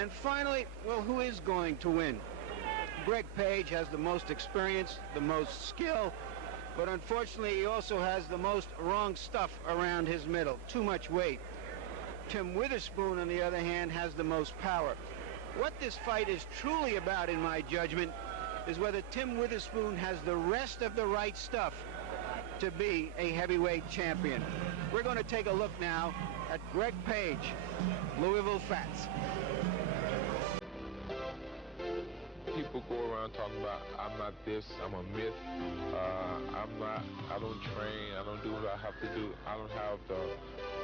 And finally, well, who is going to win? Greg Page has the most experience, the most skill, but unfortunately he also has the most wrong stuff around his middle, too much weight. Tim Witherspoon, on the other hand, has the most power. What this fight is truly about, in my judgment, is whether Tim Witherspoon has the rest of the right stuff to be a heavyweight champion. We're going to take a look now at Greg Page, Louisville Fats. People go around talking about, I'm not this, I'm a myth, I don't train, I don't do what I have to do, I don't have the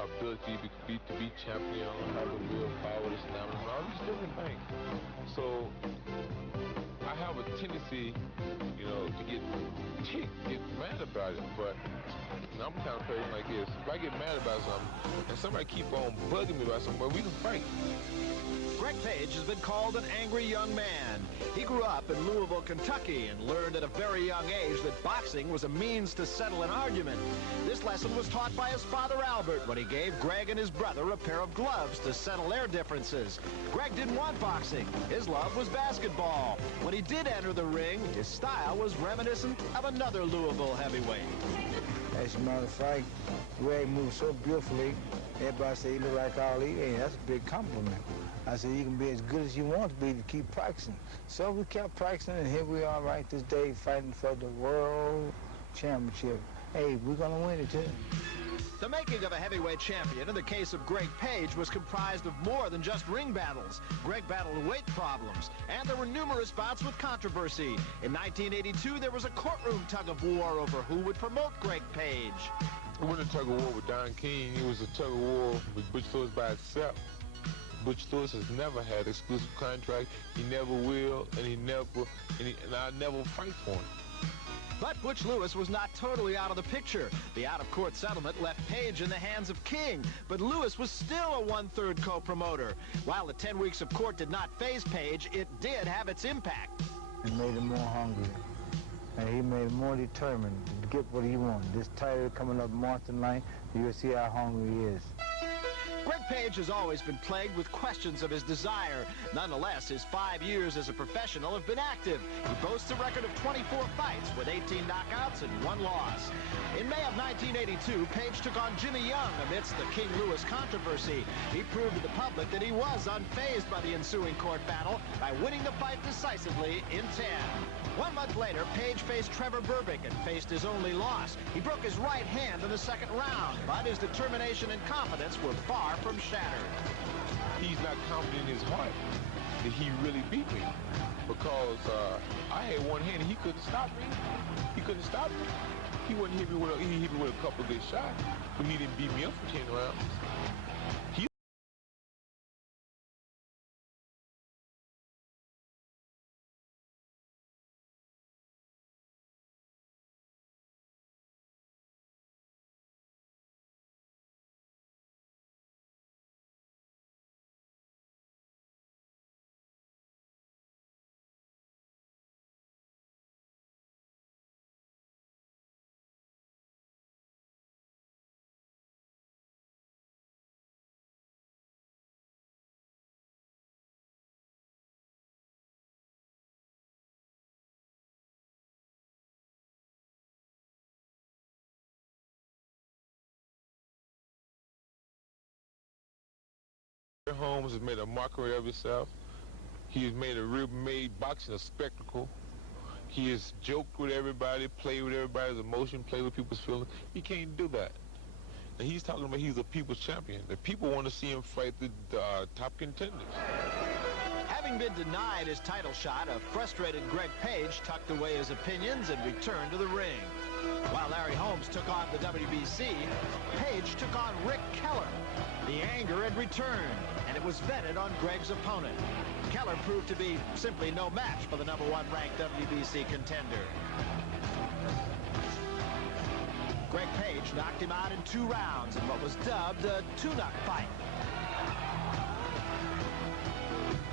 ability to be champion, I don't have the willpower, the stamina, all these different things. So I have a tendency, to get ticked, get mad about it, but I'm the kind of person like this. If I get mad about something, and somebody keep on bugging me about something, well, we can fight. Greg Page has been called an angry young man. He grew up in Louisville, Kentucky, and learned at a very young age that boxing was a means to settle an argument. This lesson was taught by his father, Albert, when he gave Greg and his brother a pair of gloves to settle their differences. Greg didn't want boxing. His love was basketball. When he did enter the ring, his style was reminiscent of another Louisville heavyweight. As a matter of fact, Greg moves so beautifully. Everybody say he look like Ali. Hey, that's a big compliment. I said, you can be as good as you want to be to keep practicing. So we kept practicing, and here we are right this day fighting for the world championship. Hey, we're going to win it, too. The making of a heavyweight champion in the case of Greg Page was comprised of more than just ring battles. Greg battled weight problems, and there were numerous bouts with controversy. In 1982, there was a courtroom tug-of-war over who would promote Greg Page. It wasn't a tug-of-war with Don King. It was a tug-of-war with Butch Lewis by itself. Butch Lewis has never had exclusive contract. He never will, and I'll never fight for him. But Butch Lewis was not totally out of the picture. The out-of-court settlement left Page in the hands of King, but Lewis was still a one-third co-promoter. While the 10 weeks of court did not faze Page, it did have its impact. It made him more hungry, and he made him more determined to get what he wanted. This title coming up March the 9th, you'll see how hungry he is. Greg Page has always been plagued with questions of his desire. Nonetheless, his 5 years as a professional have been active. He boasts a record of 24 fights with 18 knockouts and 1 loss. In May of 1982, Page took on Jimmy Young amidst the King-Lewis controversy. He proved to the public that he was unfazed by the ensuing court battle by winning the fight decisively in 10. 1 month later, Page faced Trevor Berbick and faced his only loss. He broke his right hand in the second round, but his determination and confidence were far from shattered. He's not confident in his heart that he really beat me, because I had one hand and he couldn't stop me. He couldn't stop me. He wouldn't hit me with a couple of good shots, but he didn't beat me up for 10 rounds. Holmes has made a mockery of himself. He has made boxing a spectacle. He has joked with everybody, played with everybody's emotion, played with people's feelings. He can't do that. And he's talking about he's a people's champion. The people want to see him fight the top contenders. Having been denied his title shot, a frustrated Greg Page tucked away his opinions and returned to the ring. While Larry Holmes took on the WBC, Page took on Rick Keller. The anger had returned, and it was vented on Greg's opponent. Keller proved to be simply no match for the #1 ranked WBC contender. Greg Page knocked him out in 2 rounds in what was dubbed a two-knock fight.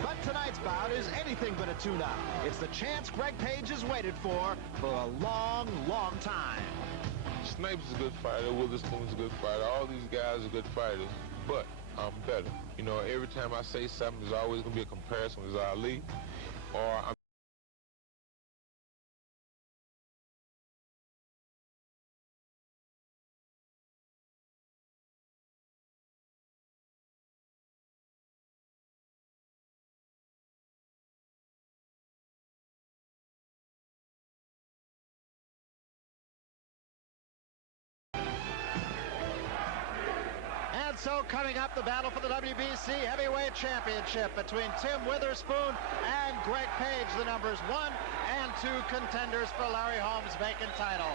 But tonight's bout is anything but a tune-up. It's the chance Greg Page has waited for a long, long time. Snipes is a good fighter. Witherspoon's a good fighter. All these guys are good fighters. But I'm better. You know, every time I say something, there's always going to be a comparison with Ali, or I'm And so coming up, the battle for the WBC Heavyweight Championship between Tim Witherspoon and Greg Page, the numbers 1 and 2 contenders for Larry Holmes' vacant title.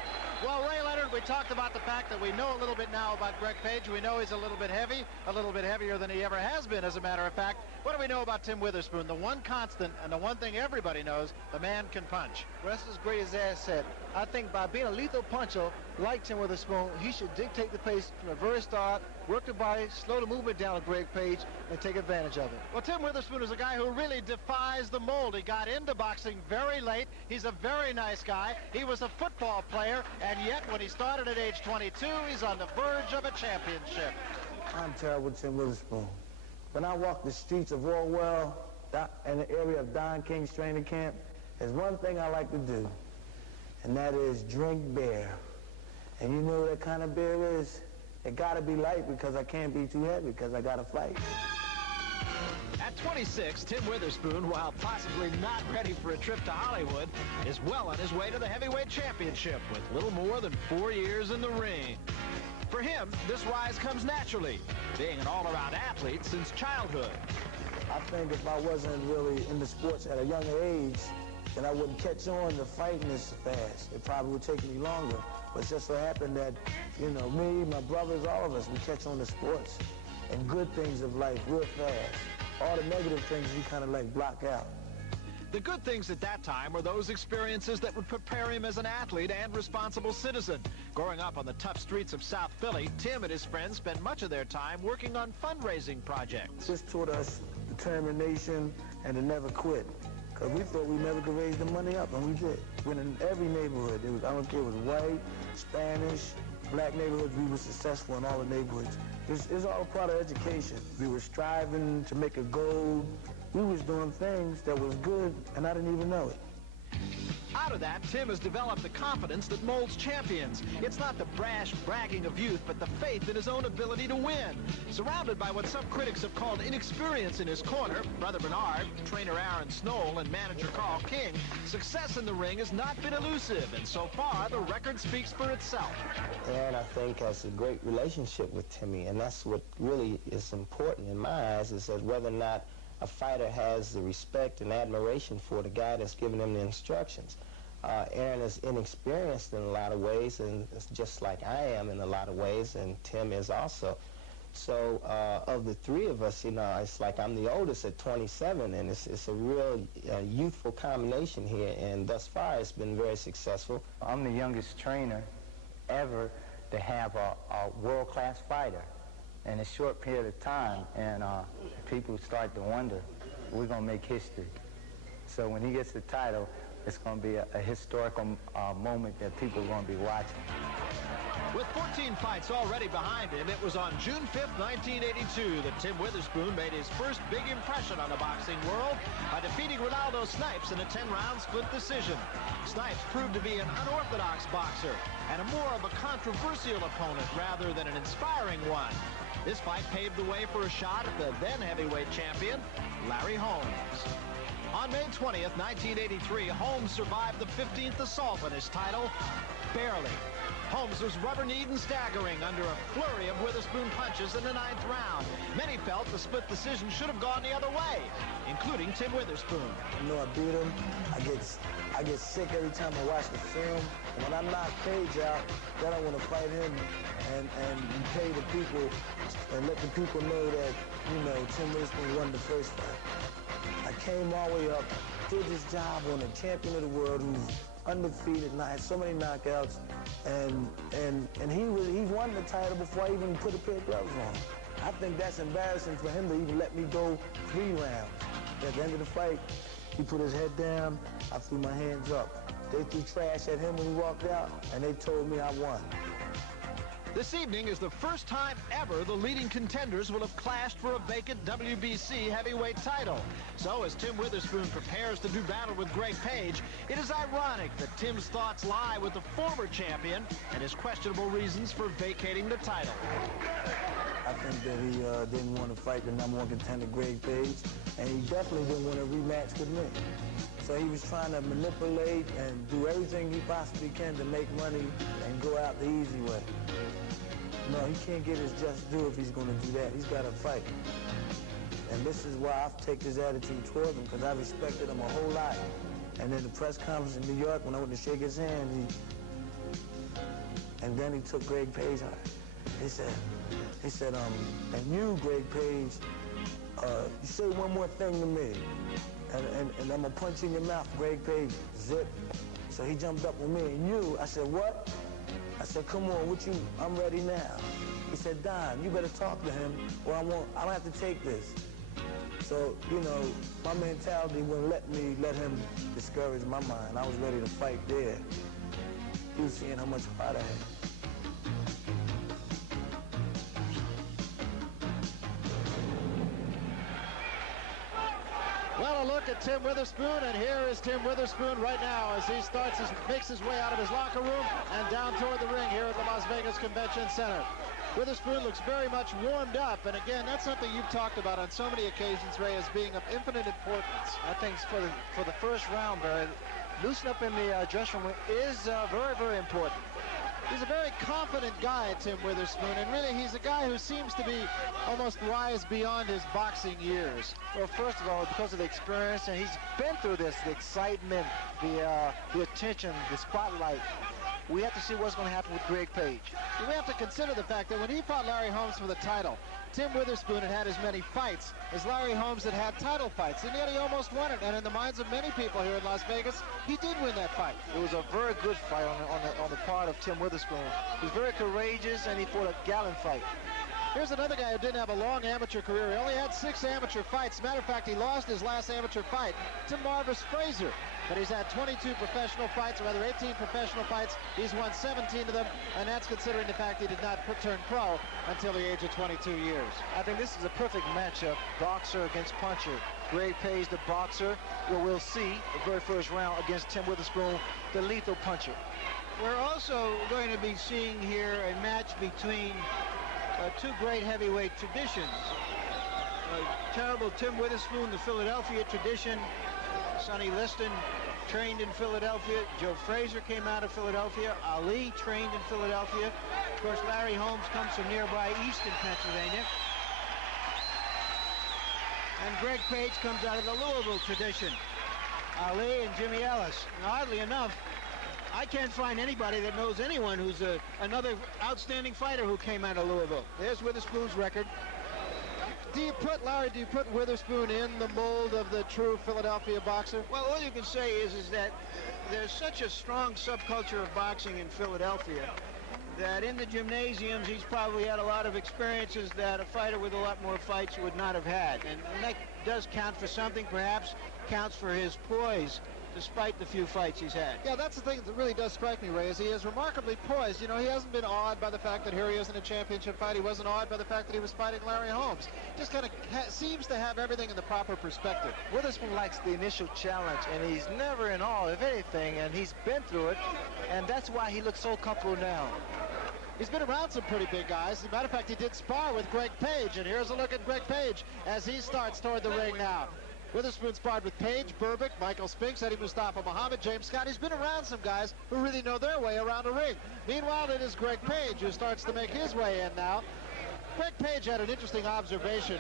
Well, Ray Leonard, we talked about the fact that we know a little bit now about Greg Page. We know he's a little bit heavy, a little bit heavier than he ever has been, as a matter of fact. What do we know about Tim Witherspoon? The one constant and the one thing everybody knows, the man can punch. Wrestler's greatest asset. I think by being a lethal puncher like Tim Witherspoon, he should dictate the pace from the very start, work the body, slow the movement down to Greg Page, and take advantage of it. Well, Tim Witherspoon is a guy who really defies the mold. He got into boxing very late. He's a very nice guy. He was a football player, and yet when he started at age 22, he's on the verge of a championship. I'm terrible Tim Witherspoon. When I walk the streets of Orwell, in the area of Don King's training camp, there's one thing I like to do, and that is drink beer. And you know what that kind of beer is? It gotta be light because I can't be too heavy because I gotta fight. At 26, Tim Witherspoon, while possibly not ready for a trip to Hollywood, is well on his way to the heavyweight championship with little more than 4 years in the ring. For him, this rise comes naturally, being an all-around athlete since childhood. I think if I wasn't really in the sports at a younger age, then I wouldn't catch on to fighting this fast. It probably would take me longer. But it just so happened that, you know, me, my brothers, all of us, we catch on to sports and good things of life real fast. All the negative things we kind of like block out. The good things at that time were those experiences that would prepare him as an athlete and responsible citizen. Growing up on the tough streets of South Philly, Tim and his friends spent much of their time working on fundraising projects. This taught us determination and to never quit. Because we thought we never could raise the money up, and we did. Went in every neighborhood. I don't care if it was white, Spanish, black neighborhoods, we were successful in all the neighborhoods. It's all part of education. We were striving to make a goal. We was doing things that was good, and I didn't even know it. Out of that, Tim has developed the confidence that molds champions. It's not the brash bragging of youth, but the faith in his own ability to win. Surrounded by what some critics have called inexperience in his corner, Brother Bernard, trainer Aaron Snoll, and manager Carl King, success in the ring has not been elusive, and so far, the record speaks for itself. And I think has a great relationship with Timmy, and that's what really is important in my eyes, is that whether or not a fighter has the respect and admiration for the guy that's giving him the instructions. Aaron is inexperienced in a lot of ways, and it's just like I am in a lot of ways, and Tim is also. So of the three of us, you know, it's like I'm the oldest at 27, and it's a real youthful combination here, and thus far it's been very successful. I'm the youngest trainer ever to have a world-class fighter in a short period of time, and people start to wonder, we're going to make history. So when he gets the title, it's going to be a historical moment that people are going to be watching. With 14 fights already behind him, it was on June 5th, 1982 that Tim Witherspoon made his first big impression on the boxing world by defeating Ronaldo Snipes in a 10-round split decision. Snipes proved to be an unorthodox boxer and more of a controversial opponent rather than an inspiring one. This fight paved the way for a shot at the then heavyweight champion, Larry Holmes. On May 20th, 1983, Holmes survived the 15th assault on his title, barely. Holmes was rubber-kneed and staggering under a flurry of Witherspoon punches in the 9th round. Many felt the split decision should have gone the other way, including Tim Witherspoon. You know, I beat him. I get sick every time I watch the film. And when I knock Page out, then I want to fight him and pay the people and let the people know that, you know, Tim Witherspoon won the first fight. I came all the way up, did this job on a champion of the world who's undefeated, and I had so many knockouts, and he won the title before I even put a pair of gloves on. I think that's embarrassing for him to even let me go 3 rounds. At the end of the fight, he put his head down, I threw my hands up. They threw trash at him when he walked out, and they told me I won. This evening is the first time ever the leading contenders will have clashed for a vacant WBC heavyweight title. So as Tim Witherspoon prepares to do battle with Greg Page, it is ironic that Tim's thoughts lie with the former champion and his questionable reasons for vacating the title. I think that he didn't want to fight the #1 contender, Greg Page, and he definitely didn't want a rematch with me. So he was trying to manipulate and do everything he possibly can to make money and go out the easy way. No, he can't get his just due if he's going to do that. He's got to fight. And this is why I've taken his attitude toward him, because I respected him a whole lot. And then the press conference in New York, when I went to shake his hand, and then he took Greg Page out. He said, and you, Greg Page, you say one more thing to me, and I'm going to punch you in your mouth, Greg Page, zip. So he jumped up with me, and you, I said, what? I said, come on, what you, I'm ready now. He said, Don, you better talk to him, or I don't have to take this. So, you know, my mentality wouldn't let him discourage my mind. I was ready to fight there. He was seeing how much heart I had. Well, a look at Tim Witherspoon, and here is Tim Witherspoon right now as he makes his way out of his locker room and down toward the ring here at the Las Vegas Convention Center. Witherspoon looks very much warmed up, and again, that's something you've talked about on so many occasions, Ray, as being of infinite importance. I think for the first round, Barry, loosen up in the dressing room is very, very important. He's a very confident guy, Tim Witherspoon, and really he's a guy who seems to be almost wise beyond his boxing years. Well, first of all, because of the experience, and he's been through this, the excitement, the attention, the spotlight. We have to see what's going to happen with Greg Page. We have to consider the fact that when he fought Larry Holmes for the title, Tim Witherspoon had had as many fights as Larry Holmes had title fights, and yet he almost won it. And in the minds of many people here in Las Vegas, he did win that fight. It was a very good fight on the part of Tim Witherspoon. He was very courageous, and he fought a gallant fight. Here's another guy who didn't have a long amateur career. He only had 6 amateur fights. As a matter of fact, he lost his last amateur fight to Marvis Frazier. But he's had 22 professional fights, or rather 18 professional fights. He's won 17 of them, and that's considering the fact he did not turn pro until the age of 22 years. I think this is a perfect matchup, boxer against puncher. Greg Page, the boxer, we'll see the very first round against Tim Witherspoon, the lethal puncher. We're also going to be seeing here a match between two great heavyweight traditions. Terrible Tim Witherspoon, the Philadelphia tradition. Sonny Liston trained in Philadelphia. Joe Frazier came out of Philadelphia. Ali trained in Philadelphia. Of course, Larry Holmes comes from nearby Easton, Pennsylvania. And Greg Page comes out of the Louisville tradition. Ali and Jimmy Ellis. And oddly enough, I can't find anybody that knows anyone who's another outstanding fighter who came out of Louisville. There's Witherspoon's record. Do you put Witherspoon in the mold of the true Philadelphia boxer? Well, all you can say is that there's such a strong subculture of boxing in Philadelphia that in the gymnasiums he's probably had a lot of experiences that a fighter with a lot more fights would not have had. And that does count for something, perhaps counts for his poise, despite the few fights he's had. Yeah, that's the thing that really does strike me, Ray, is he is remarkably poised. You know, he hasn't been awed by the fact that here he is in a championship fight. He wasn't awed by the fact that he was fighting Larry Holmes. Just kind of seems to have everything in the proper perspective. Witherspoon likes the initial challenge, and he's never in awe of anything, and he's been through it, and that's why he looks so comfortable now. He's been around some pretty big guys. As a matter of fact, he did spar with Greg Page, and here's a look at Greg Page as he starts toward the ring now. Witherspoon sparred with Page, Burbick, Michael Spinks, Eddie Mustafa Muhammad, James Scott. He's been around some guys who really know their way around a ring. Meanwhile, it is Greg Page who starts to make his way in now. Greg Page had an interesting observation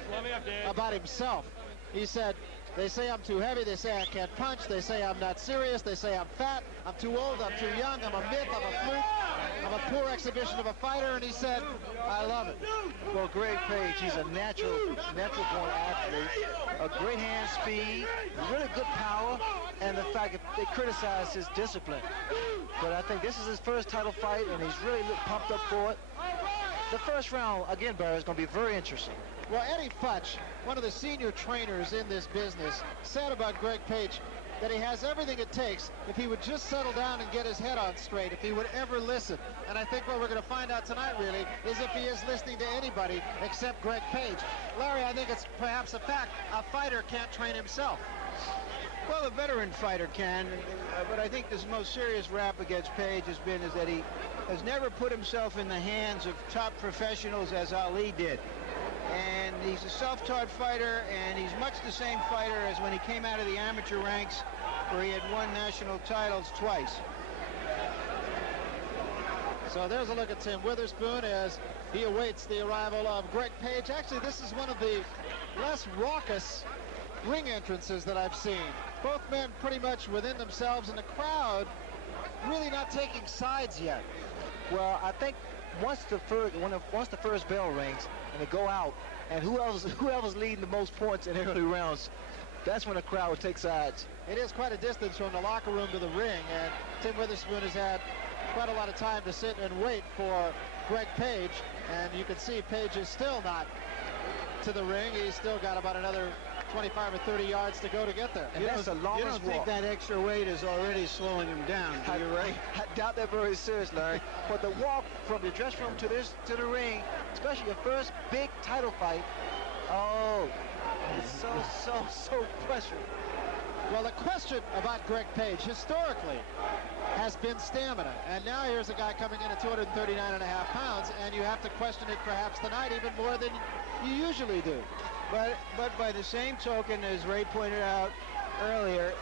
about himself. He said, they say I'm too heavy, they say I can't punch, they say I'm not serious, they say I'm fat, I'm too old, I'm too young, I'm a myth, I'm a fluke, I'm a poor exhibition of a fighter, and he said, I love it. Well, Greg Page, he's a natural born athlete, a great hand speed, really good power, and the fact that they criticize his discipline. But I think this is his first title fight, and he's really pumped up for it. The first round, again, Barry, is going to be very interesting. Well, Eddie Futch, one of the senior trainers in this business, said about Greg Page, that he has everything it takes if he would just settle down and get his head on straight, if he would ever listen. And I think what we're going to find out tonight, really, is if he is listening to anybody except Greg Page. Larry, I think it's perhaps a fact a fighter can't train himself. Well, a veteran fighter can, but I think this most serious rap against Page has been is that he has never put himself in the hands of top professionals as Ali did. And he's a self-taught fighter, and he's much the same fighter as when he came out of the amateur ranks, where he had won national titles twice. So there's a look at Tim Witherspoon as he awaits the arrival of Greg Page. Actually, this is one of the less raucous ring entrances that I've seen. Both men pretty much within themselves, and the crowd really not taking sides yet. Well, I think once the first bell rings and they go out, and whoever's leading the most points in early rounds, that's when the crowd will take sides. It is quite a distance from the locker room to the ring, and Tim Witherspoon has had quite a lot of time to sit and wait for Greg Page, and you can see Page is still not to the ring. He's still got about another 25 or 30 yards to go to get there. And that's the longest You don't think that extra weight is already slowing him down, do you, Ray? I doubt that very seriously, Larry. But the walk from the dressing room to the ring, especially your first big title fight, oh, it's so pressured. Well, the question about Greg Page historically has been stamina. And now here's a guy coming in at 239.5 pounds, and you have to question it perhaps tonight even more than you usually do. But by the same token, as Ray pointed out earlier,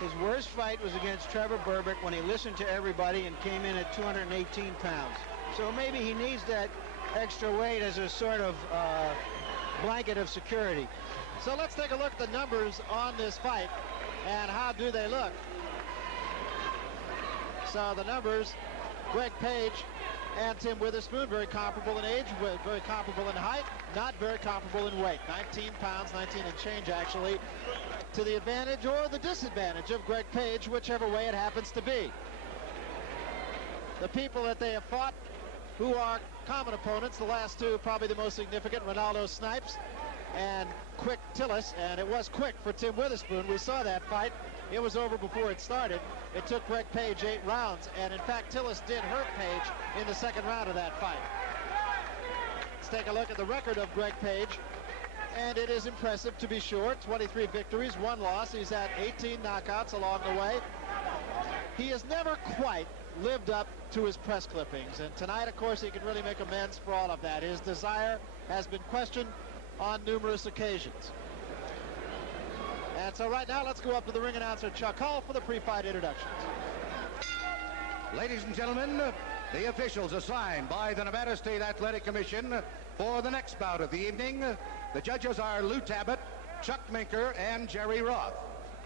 his worst fight was against Trevor Berbick when he listened to everybody and came in at 218 pounds. So maybe he needs that extra weight as a sort of blanket of security. So let's take a look at the numbers on this fight and how do they look. So the numbers, Greg Page and Tim Witherspoon, very comparable in age, very comparable in height, not very comparable in weight. 19 pounds, 19 and change actually, to the advantage or the disadvantage of Greg Page, whichever way it happens to be. The people that they have fought who are common opponents, the last two probably the most significant, Ronaldo Snipes and Quick Tillis, and it was quick for Tim Witherspoon. We saw that fight. It was over before it started. It took Greg Page 8 rounds, and in fact, Tillis did hurt Page in the second round of that fight. Let's take a look at the record of Greg Page, and it is impressive to be sure. 23 victories, 1 loss. He's had 18 knockouts along the way. He has never quite lived up to his press clippings, and tonight, of course, he can really make amends for all of that. His desire has been questioned on numerous occasions. And so right now, let's go up to the ring announcer, Chuck Hull, for the pre-fight introductions. Ladies and gentlemen, the officials assigned by the Nevada State Athletic Commission for the next bout of the evening. The judges are Lou Tabbitt, Chuck Minker, and Jerry Roth.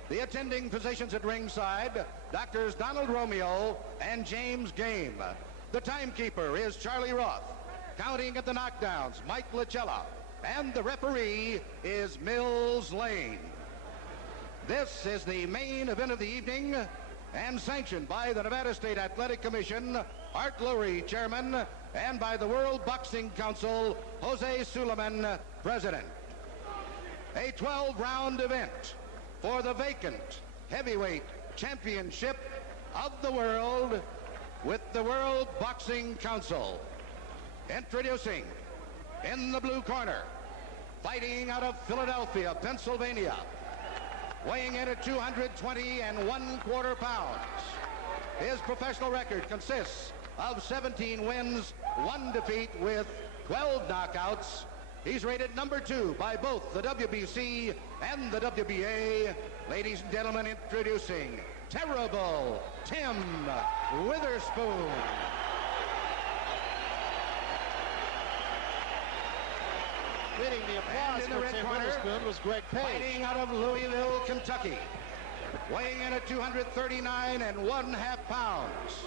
The attending physicians at ringside, Doctors Donald Romeo and James Game. The timekeeper is Charlie Roth. Counting at the knockdowns, Mike Lachella. And the referee is Mills Lane. This is the main event of the evening, and sanctioned by the Nevada State Athletic Commission, Art Lurie, chairman, and by the World Boxing Council, Jose Suleiman, president. A 12-round event for the vacant heavyweight championship of the world with the World Boxing Council. Introducing, in the blue corner, fighting out of Philadelphia, Pennsylvania, weighing in at 220 1/4 pounds. His professional record consists of 17 wins, 1 defeat with 12 knockouts. He's rated number 2 by both the WBC and the WBA. Ladies and gentlemen, introducing Terrible Tim Witherspoon. Leading the applause And in the for red Tim corner, Witherspoon was Greg Page. Fighting out of Louisville, Kentucky, weighing in at 239 1/2 pounds.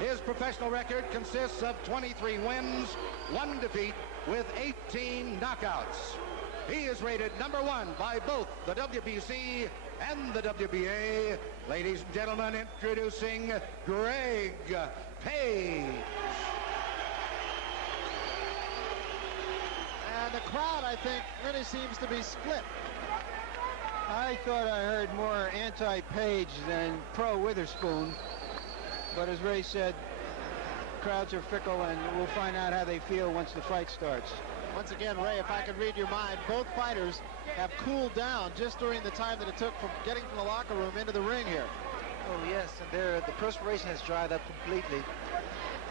His professional record consists of 23 wins, 1 defeat with 18 knockouts. He is rated number 1 by both the WBC and the WBA. Ladies and gentlemen, introducing Greg Page. And the crowd, I think, really seems to be split. I thought I heard more anti-Page than pro-Witherspoon. But as Ray said, crowds are fickle, and we'll find out how they feel once the fight starts. Once again, Ray, if I can read your mind, both fighters have cooled down just during the time that it took from getting from the locker room into the ring here. Oh, yes, and the perspiration has dried up completely.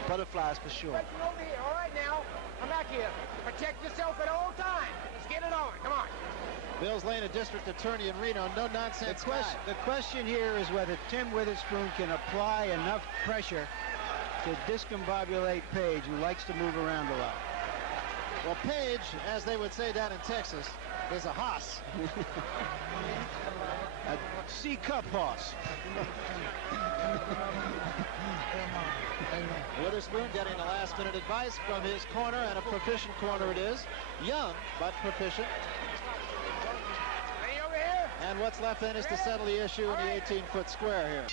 Butterflies for sure. All right, now, come back here. Protect yourself at all times. Let's get it on. Come on. Bill's Lane, a district attorney in Reno, no nonsense guy. The question here is whether Tim Witherspoon can apply enough pressure to discombobulate Page, who likes to move around a lot. Well, Page, as they would say down in Texas, is a hoss. A C-cup hoss. Witherspoon getting the last-minute advice from his corner, and a proficient corner it is. Young, but proficient. And what's left then is to settle the issue in the 18-foot square here.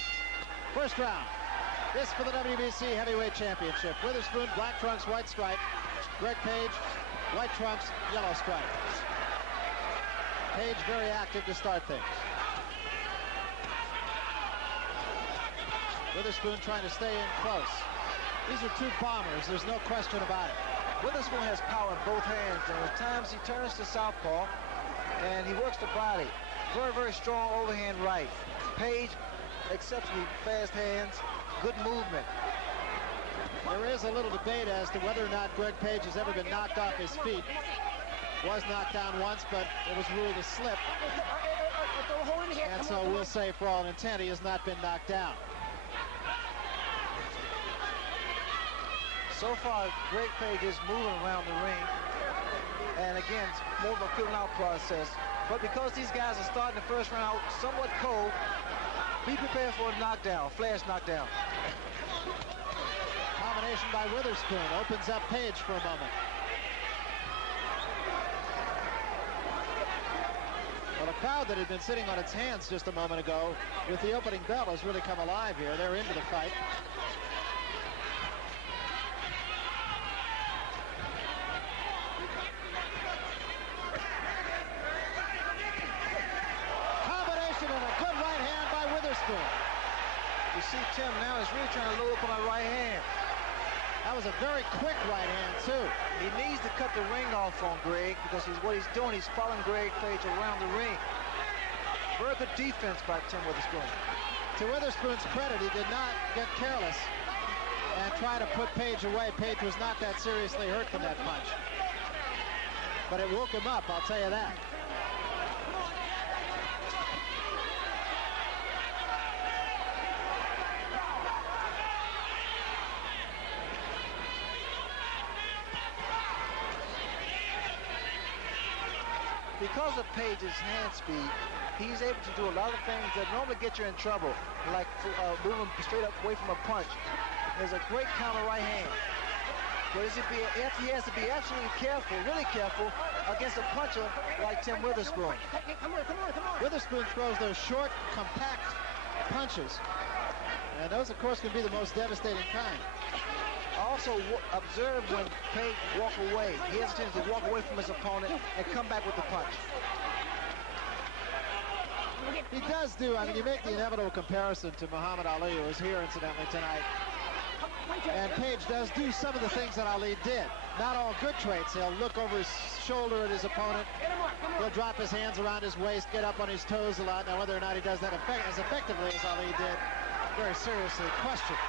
First round. This for the WBC Heavyweight Championship. Witherspoon, black trunks, white stripe. Greg Page, white trunks, yellow stripe. Page very active to start things. Witherspoon trying to stay in close. These are two bombers, there's no question about it. Witherspoon has power in both hands, and at times he turns to southpaw, and he works the body. Very, very strong overhand right. Page, exceptionally fast hands, good movement. There is a little debate as to whether or not Greg Page has ever been knocked off his feet. Was knocked down once, but it was ruled a slip. And so we'll say, for all intent, he has not been knocked down. So far, Greg Page is moving around the ring. And again, it's more of a feeling out process. But because these guys are starting the first round out somewhat cold, be prepared for a knockdown, flash knockdown. Combination by Witherspoon opens up Page for a moment. Well, the crowd that had been sitting on its hands just a moment ago with the opening bell has really come alive here. They're into the fight. You see Tim now is really trying to load up on that right hand. That was a very quick right hand, too. He needs to cut the ring off on Greg because what he's doing, he's following Greg Page around the ring. Very good defense by Tim Witherspoon. To Witherspoon's credit, he did not get careless and try to put Page away. Page was not that seriously hurt from that punch. But it woke him up, I'll tell you that. Because of Page's hand speed, he's able to do a lot of things that normally get you in trouble, like moving straight up away from a punch. There's a great counter right hand. But he has to be absolutely careful, really careful, against a puncher like Tim Witherspoon. Witherspoon throws those short, compact punches. And those, of course, can be the most devastating kind. Also observe when Page walk away. He has a chance to walk away from his opponent and come back with the punch. He does do, I mean, you make the inevitable comparison to Muhammad Ali, who was here, incidentally, tonight. And Page does do some of the things that Ali did. Not all good traits. He'll look over his shoulder at his opponent. He'll drop his hands around his waist, get up on his toes a lot. Now, whether or not he does that as effectively as Ali did, very seriously questioned.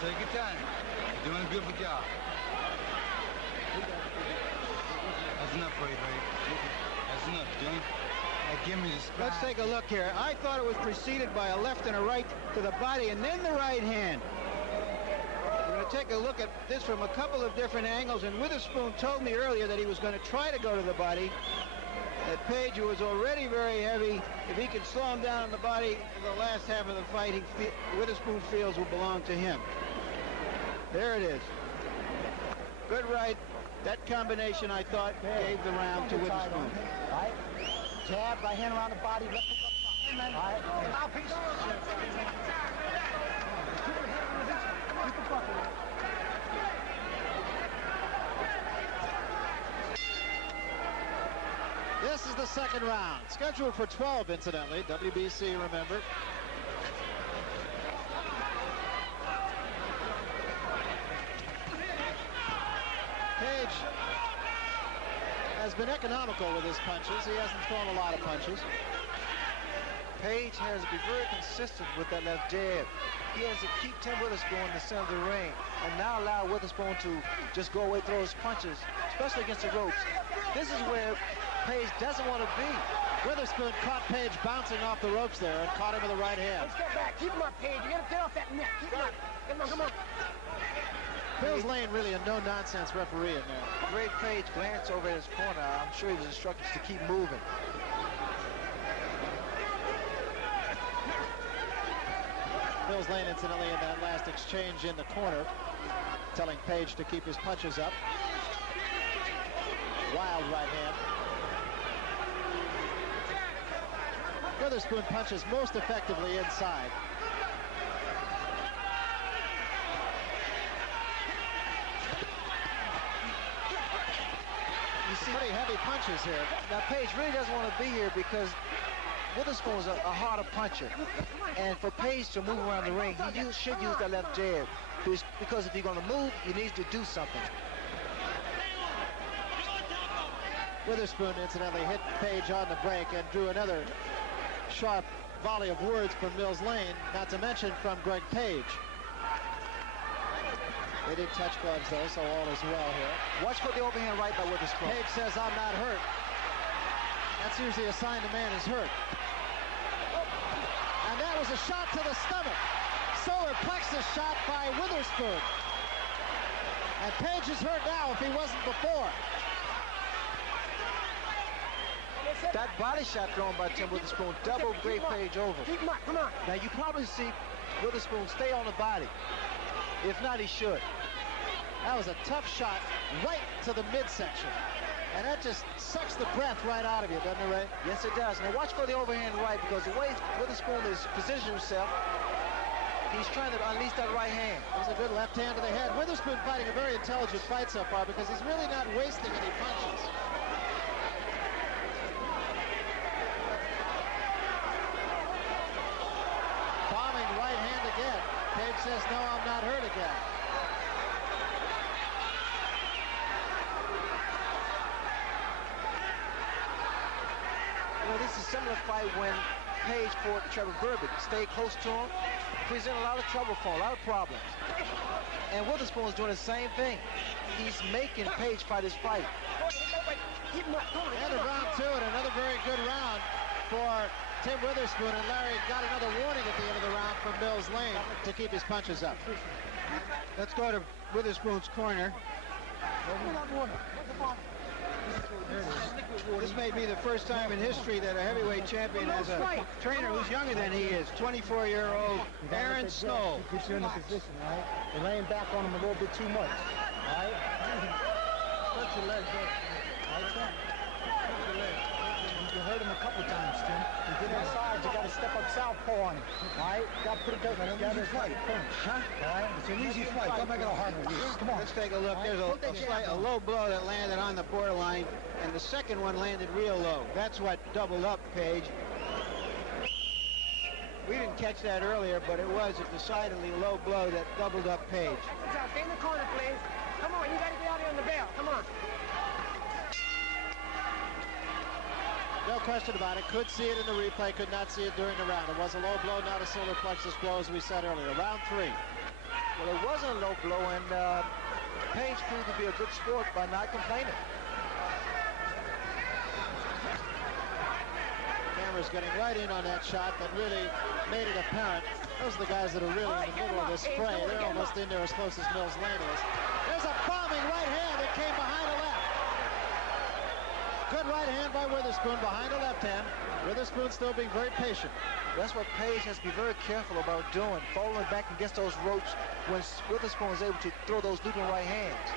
Take your time. You're doing a good job. That's enough for you, baby. That's enough, Jim. Give me the spine. Let's take a look here. I thought it was preceded by a left and a right to the body and then the right hand. We're going to take a look at this from a couple of different angles, and Witherspoon told me earlier that he was going to try to go to the body. That Page, who was already very heavy, if he can slow him down in the body in the last half of the fight, Witherspoon feels will belong to him. There it is. Good right. That combination, I thought, gave the round to Witherspoon. Right. Jab, right hand around the body, left hook up top. All right. Mouthpiece. This is the second round, scheduled for 12, incidentally. WBC, remember. Page has been economical with his punches. He hasn't thrown a lot of punches. Page has to be very consistent with that left jab. He has to keep Tim Witherspoon in the center of the ring and not allow Witherspoon to just go away, throw his punches, especially against the ropes. This is where Page doesn't want to be. Witherspoon caught Page bouncing off the ropes there and caught him with the right hand. Let's get back. Keep him up, Page. You got to get off that neck. Keep him up. Come on, come on. Mills Lane really a no-nonsense referee in there. Greg Page glanced over at his corner. I'm sure he was instructed to keep moving. Mills Lane, incidentally, in that last exchange in the corner, telling Page to keep his punches up. Wild right hand. Witherspoon punches most effectively inside. You see, pretty heavy punches here. Now, Page really doesn't want to be here because Witherspoon is a harder puncher. And for Page to move around the ring, he should use that left jab. Because if you're going to move, you need to do something. Witherspoon, incidentally, hit Page on the break and drew another sharp volley of words from Mills Lane, not to mention from Greg Page. They did touch gloves, though, so all is well here. Watch for the overhand right by Witherspoon. Page says, I'm not hurt. That's usually a sign the man is hurt. And that was a shot to the stomach. Solar plexus shot by Witherspoon. And Page is hurt now if he wasn't before. That body shot thrown by Tim Witherspoon doubled Greg Page over. Keep him up, come on. Now you probably see Witherspoon stay on the body. If not, he should. That was a tough shot right to the midsection. And that just sucks the breath right out of you, doesn't it, Ray? Yes, it does. Now watch for the overhand right, because the way Witherspoon is positioning himself, he's trying to unleash that right hand. There's a good left hand to the head. Witherspoon fighting a very intelligent fight so far because he's really not wasting any punches. Bombing right hand again. Page says, no, I'm not hurt again. Well, this is a similar fight when Page fought Trevor Berbick. Stayed close to him, present a lot of trouble for him, a lot of problems. And Witherspoon's doing the same thing. He's making Page fight his fight. End of round two, and another very good round for Tim Witherspoon, and Larry got another warning at the end of the round from Mills Lane to keep his punches up. Let's go to Witherspoon's corner. This may be the first time in history that a heavyweight champion has a trainer who's younger than he is, 24-year-old Aaron Snow. Puts you in the position, all right? You're laying back on him a little bit too much, all right? Put your legs up, all right, Tim? Put your legs. You hurt him a couple times, Tim. You get inside, you got to step up southpaw on him, all right? You got to put it together. Fight. Huh? All right? It's an easy fight. Don't make it a hard one. Come on. Let's take a look. There's a low blow that landed on the borderline, and the second one landed real low. That's what doubled up Page. We didn't catch that earlier, but it was a decidedly low blow that doubled up Page. Stay in the corner, please. Come on, you got to get out here on the bell. Come on. No question about it. Could see it in the replay, could not see it during the round. It was a low blow, not a solar plexus blow, as we said earlier. Round three. Well, it wasn't a low blow, and Page proved to be a good sport by not complaining. Camera's getting right in on that shot that really made it apparent. Those are the guys that are really in the middle of this fray. They're almost in there as close as Mills Lane is. There's a bombing right hand that came behind a left. Good right hand by Witherspoon behind a left hand. Witherspoon still being very patient. That's what Page has to be very careful about doing, falling back against those ropes when Witherspoon is able to throw those looping right hands.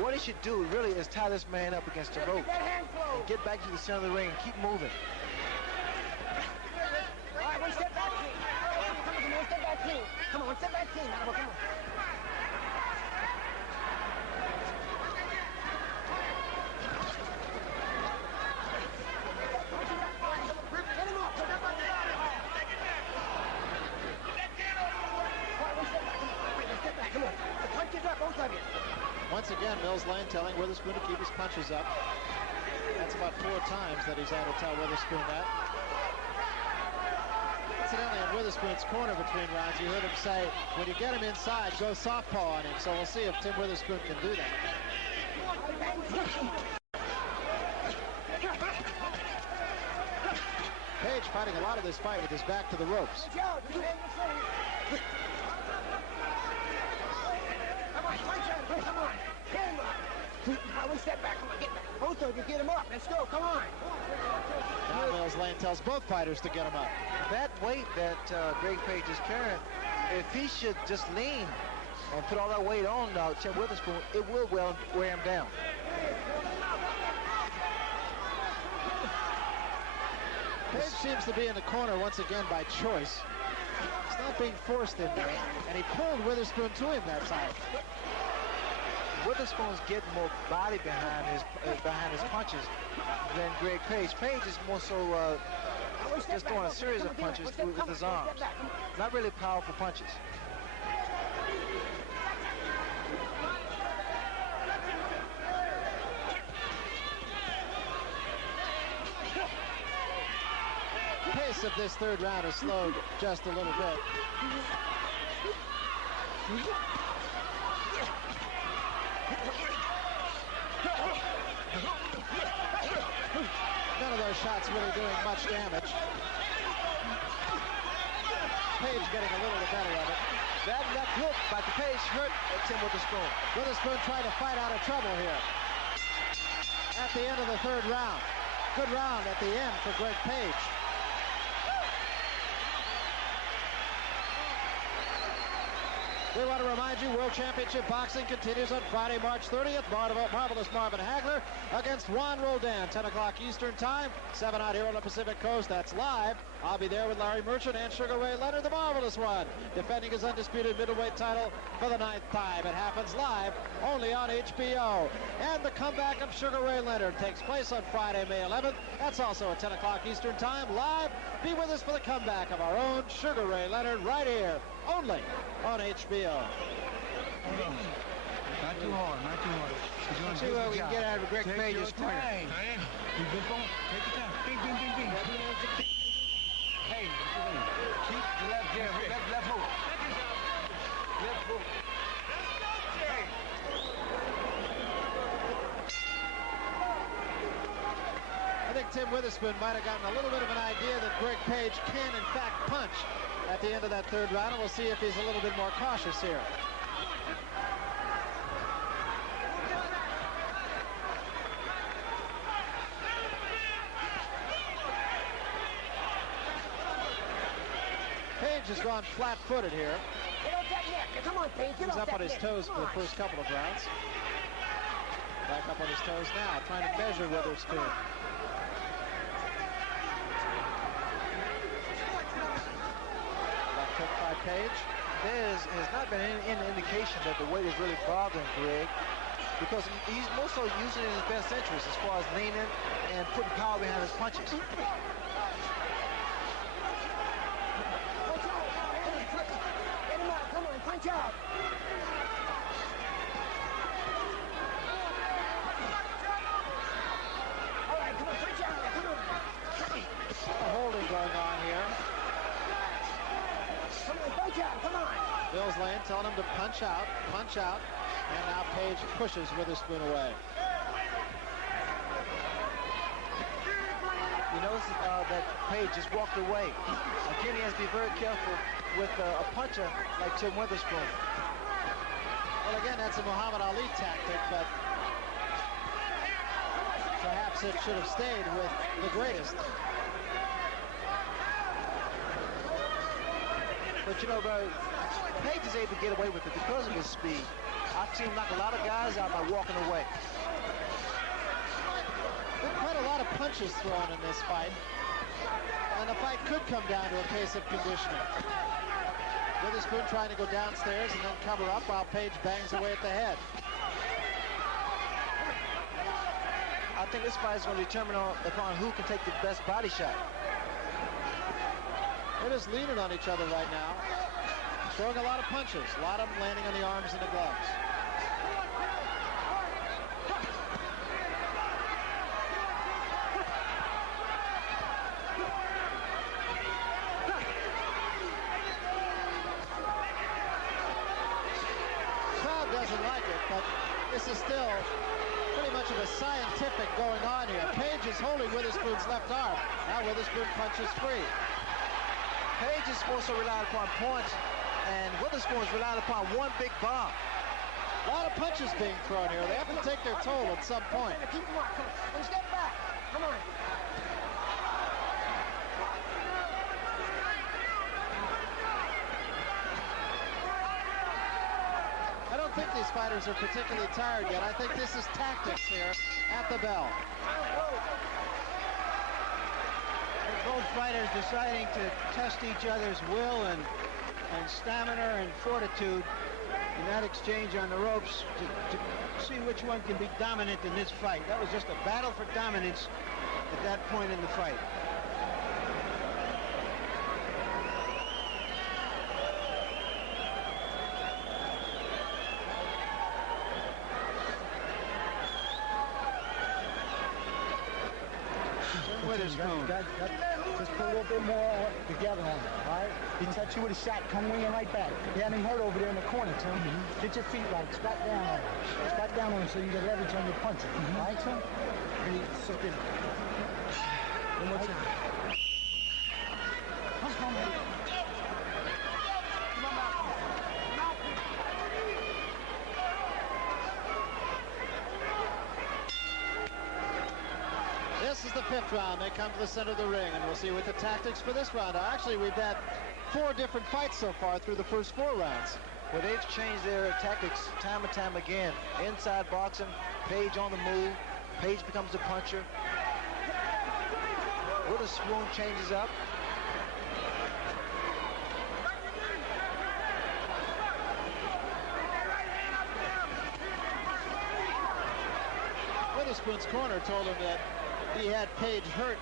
What he should do really is tie this man up against the rope and get back to the center of the ring and keep moving. All right, one step back, clean. Come on, one step back, clean. Come on, one step back, clean. Come on. Once again, Mills Lane telling Witherspoon to keep his punches up. That's about 4 times that he's had to tell Witherspoon that. Incidentally, in Witherspoon's corner between rounds, you heard him say, when you get him inside, go southpaw on him. So we'll see if Tim Witherspoon can do that. Page fighting a lot of this fight with his back to the ropes. Come on, punch out, come on. Get him up. One step back, come on, get back. Both of you, get him up. Let's go, come on. Now Mills Lane tells both fighters to get him up. That weight that Greg Page is carrying, if he should just lean and put all that weight on Tim Witherspoon, it will wear him down. Page seems to be in the corner once again by choice. He's not being forced in there, and he pulled Witherspoon to him that time. Witherspoon's getting more body behind his punches than Greg Page. Page is more so just throwing a series of punches with his arms. Not really powerful punches. Pace of this third round has slowed just a little bit. None of those shots really doing much damage. Page getting a little bit better of it. That hook by the Page hurt Tim Witherspoon. Witherspoon trying to fight out of trouble here. At the end of the third round. Good round at the end for Greg Page. We want to remind you, World Championship Boxing continues on Friday, March 30th. Marvelous Marvin Hagler against Juan Roldan, 10 o'clock Eastern Time, 7 out here on the Pacific Coast. That's live. I'll be there with Larry Merchant and Sugar Ray Leonard, the Marvelous One, defending his undisputed middleweight title for the 9th time. It happens live only on HBO. And the comeback of Sugar Ray Leonard takes place on Friday, May 11th. That's also at 10 o'clock Eastern Time, live. Be with us for the comeback of our own Sugar Ray Leonard right here, only on HBO. Not too hard, not too hard. Let's see what we can get out of Greg Page's corner. You've been going. Take your time. Bing, bing, bing, bing. Hey, keep the left jab. Left hook. Left hook. Hey. I think Tim Witherspoon might have gotten a little bit of an idea that Greg Page can, in fact, punch at the end of that third round, and we'll see if he's a little bit more cautious here. Page has gone flat-footed here. Get off that neck. Come on, Page. Get He's off up that on his neck. toes Come for the on. first couple of rounds. Back up on his toes now, trying to measure Witherspoon. Left hook by Page. There has not been any indication that the weight is really bothering Greg, because he's more so using it in his best interest as far as leaning and putting power behind his punches. Punch out. Get him out. Come on, punch out. All right, come on, punch out. Come on. A holding going on here. Come on, punch out. Come on. Mills Lane telling him to punch out, and now Page pushes Witherspoon away. You notice that Page just walked away. Again, he has to be very careful with a puncher like Tim Witherspoon. Well, again, that's a Muhammad Ali tactic, but perhaps it should have stayed with the greatest. But you know, Page is able to get away with it because of his speed. I've seen him knock a lot of guys out by walking away. There are quite a lot of punches thrown in this fight, and the fight could come down to a case of conditioning. Witherspoon trying to go downstairs and then cover up while Page bangs away at the head. I think this fight is going to determine upon who can take the best body shot. They're just leaning on each other right now, throwing a lot of punches, a lot of them landing on the arms and the gloves. like it, but this is still pretty much of a scientific going on here. Page is holding Witherspoon's left arm. Now Witherspoon punches free. Page is also relied upon points, and Witherspoon is relied upon one big bomb. A lot of punches being thrown here. They have to take their toll at some point. Keep them up. Come on. One step back. Come on. I don't think these fighters are particularly tired yet. I think this is tactics here at the bell. Both fighters deciding to test each other's will and stamina and fortitude in that exchange on the ropes to see which one can be dominant in this fight. That was just a battle for dominance at that point in the fight. Witherspoon. Just put a little bit more together on it, all right? He touch you with a shot, come winging right back. He had him hurt over there in the corner, Tim. Get your feet right, squat down on him. Squat down on him so you get leverage on your punches, all right, Tim? And so then, one more time. Come on. This is the 5th round. They come to the center of the ring, and we'll see what the tactics for this round are. Actually, we've had 4 different fights so far through the first 4 rounds. Well, they've changed their tactics time and time again. Inside boxing, Page on the move. Page becomes the puncher. Witherspoon changes up. Witherspoon's corner told him that he had Page hurt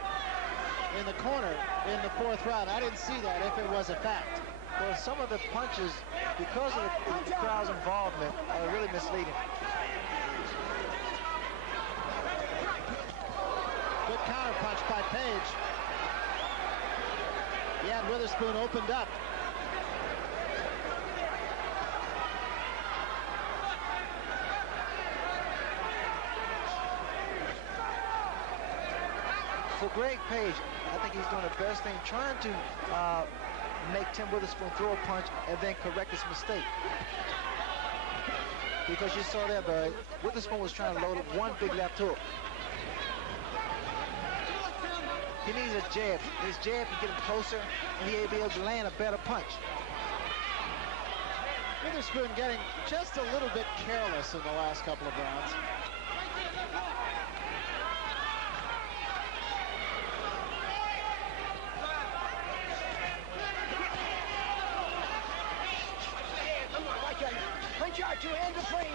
in the corner in the 4th round. I didn't see that if it was a fact. Well, some of the punches, because of the crowd's involvement, are really misleading. Good counter punch by Page. He had Witherspoon opened up. For Greg Page, I think he's doing the best thing, trying to make Tim Witherspoon throw a punch and then correct his mistake. Because you saw there, Barry, Witherspoon was trying to load up one big left hook. He needs a jab. His jab can get him closer, and he'll be able to land a better punch. Witherspoon getting just a little bit careless in the last couple of rounds. Punch out, 2 hands are free.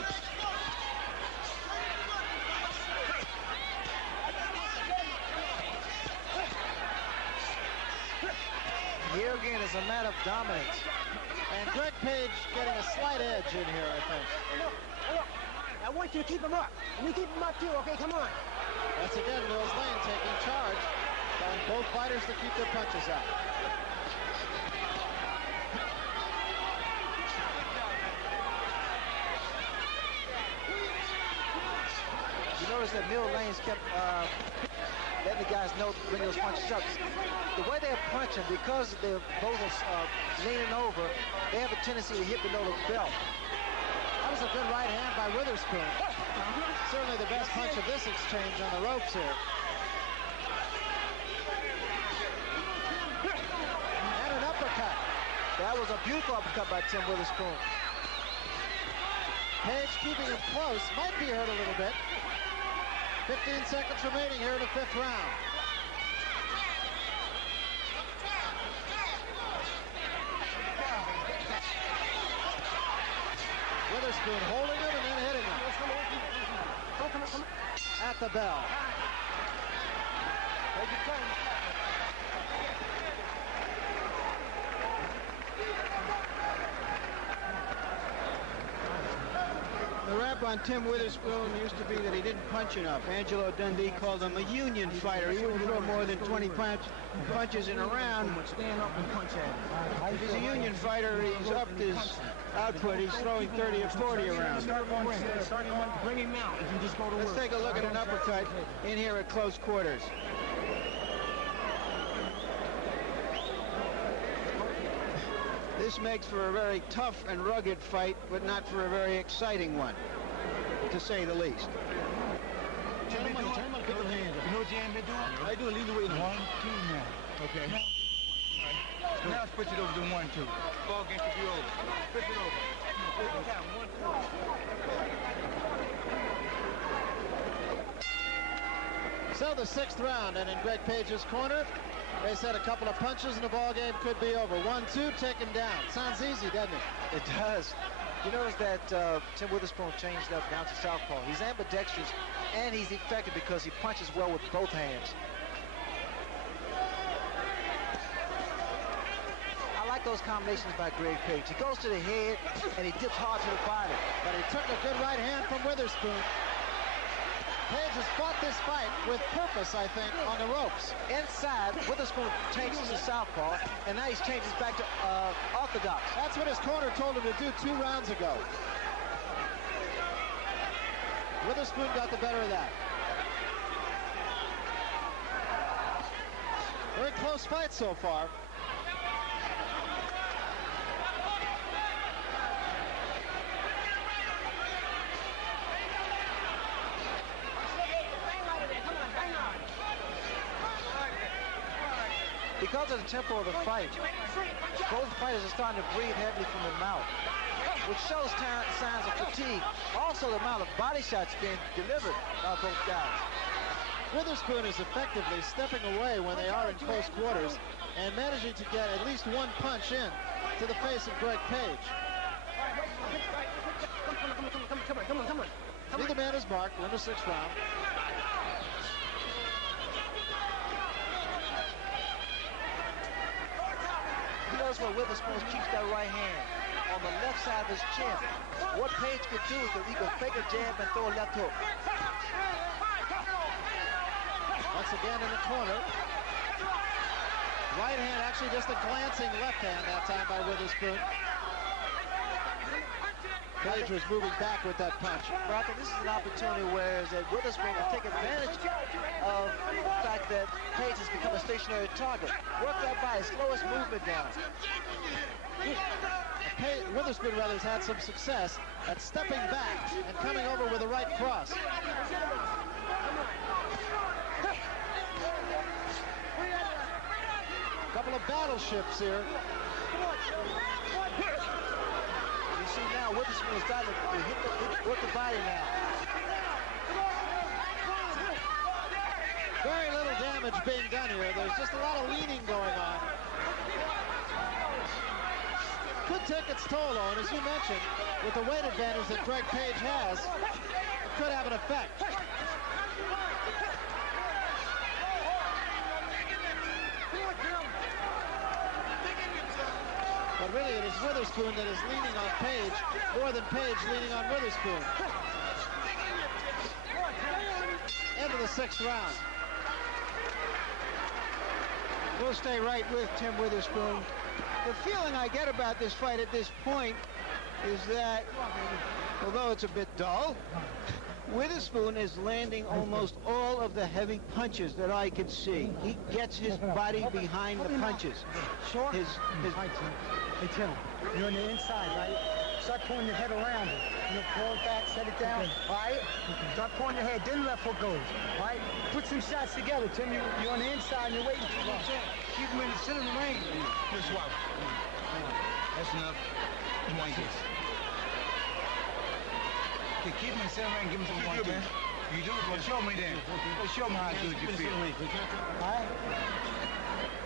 Here again is a matter of dominance. And Greg Page getting a slight edge in here, I think. Look. I want you to keep him up. And you keep him up too, okay? Come on. That's again Mills Lane taking charge, telling both fighters to keep their punches out. You notice that Mills Lane's kept letting the guys know to bring those punches up. The way they're punching, because they're both leaning over, they have a tendency to hit below the belt. That was a good right hand by Witherspoon. Certainly the best punch of this exchange on the ropes here. And an uppercut. That was a beautiful uppercut by Tim Witherspoon. Page keeping him close. Might be hurt a little bit. 15 seconds remaining here in the 5th round. Witherspoon holding him and then hitting him. At the bell. The rap on Tim Witherspoon used to be that he didn't punch enough. Angelo Dundee called him a union fighter. He wouldn't throw more than 20 punches in a round. Stand up and punch at him. If he's a union fighter, he's upped his output. He's throwing 30 or 40 around. Start going, bring him out. If you just go to work. Let's take a look at an uppercut in here at close quarters. This makes for a very tough and rugged fight, but not for a very exciting one, to say the least. Turn him on, put the hands up. You know what Jan been doing? I do a lead away. 1, 2 now. Okay. Now switch it over to 1, 2. Ball game should be over. Switch it over. Count 1, 2. So the 6th round, and in Greg Page's corner, they said a couple of punches and the ball game could be over. 1, 2, take him down. Sounds easy, doesn't it? It does. You notice that Tim Witherspoon changed up down to southpaw. He's ambidextrous, and he's effective because he punches well with both hands. I like those combinations by Greg Page. He goes to the head, and he dips hard to the body. But he took a good right hand from Witherspoon. Page has fought this fight with purpose, I think, on the ropes. Inside, Witherspoon changes to southpaw, and now he's changes back to orthodox. That's what his corner told him to do 2 rounds ago. Witherspoon got the better of that. Very close fight so far. Because of the tempo of the fight, both fighters are starting to breathe heavily from the mouth, which shows signs of fatigue. Also, the amount of body shots being delivered by both guys. Witherspoon is effectively stepping away when they are in close quarters and managing to get at least 1 punch in to the face of Greg Page. Neither man is marked. We're in the 6th round. He knows where Witherspoon keeps that right hand on the left side of his chin. What Page could do is that he could fake a jab and throw a left hook. Once again in the corner. Right hand, actually just a glancing left hand that time by Witherspoon. Page was moving back with that punch. But I think this is an opportunity where Witherspoon will take advantage of the fact that Page has become a stationary target. Work that body, slow his movement down. Witherspoon rather has had some success at stepping back and coming over with a right cross. A couple of battleships here. You see now Witherspoon is starting to work the body now. Very little damage being done here. There's just a lot of leaning going on. Could take its toll on, as you mentioned, with the weight advantage that Greg Page has, it could have an effect. But really, it is Witherspoon that is leaning on Page more than Page leaning on Witherspoon. End of the 6th round. We'll stay right with Tim Witherspoon. The feeling I get about this fight at this point is that, although it's a bit dull, Witherspoon is landing almost all of the heavy punches that I can see. He gets his body behind the punches. His Hey, Tim, you're on the inside, right? Start pulling your head around it. You know, pull it back, set it down. All right? Start pulling your head, then left foot goes. All right? Put some shots together, Tim. You're on the inside and you're waiting for it. Keep him in the center of the ring. Just swap. That's enough. Come on, guys. Okay, keep him in the center of the ring. Give him some more time. You do it? Well, show me then. Well, show me how good you feel. All right?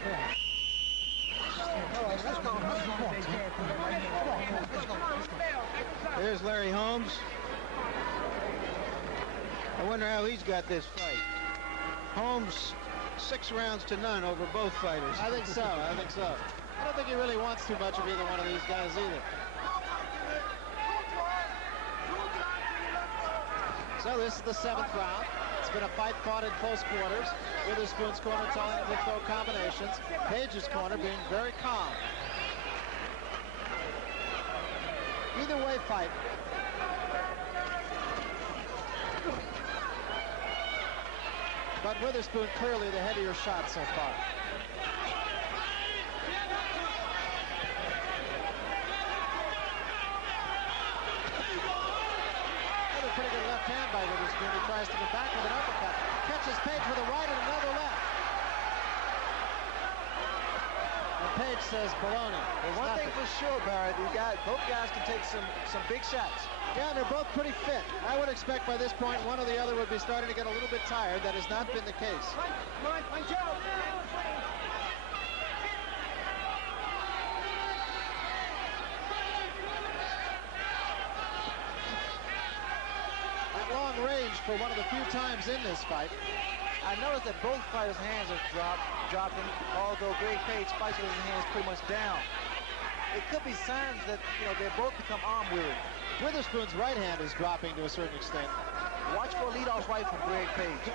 Yeah. There's Larry Holmes. I wonder how he's got this fight. Holmes, 6 rounds to none over both fighters. I think so. I don't think he really wants too much of either one of these guys either. So this is the 7th round. It's been a fight fought in close quarters. Witherspoon's corner telling him to throw combinations. Page's corner being very calm. Either way fight. But Witherspoon clearly the heavier shot so far. Another pretty good left hand by Witherspoon. He tries to go back with an uppercut. Catches Page with a right and another left. And Page says baloney. Well, one thing for sure, Barrett, both guys can take some big shots. Yeah, and they're both pretty fit. I would expect by this point one or the other would be starting to get a little bit tired. That has not been the case. At long range for one of the few times in this fight. I noticed that both fighters' hands are dropping, although Greg Page fights with his hands pretty much down. It could be signs that, they both become arm weary. Witherspoon's right hand is dropping to a certain extent. Watch for a leadoff right from Greg Page.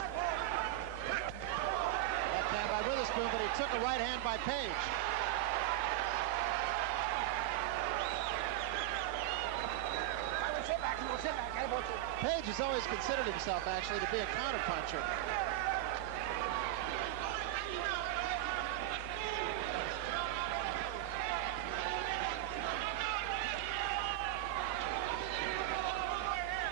Left hand by Witherspoon, but he took a right hand by Page. Page has always considered himself, actually, to be a counterpuncher.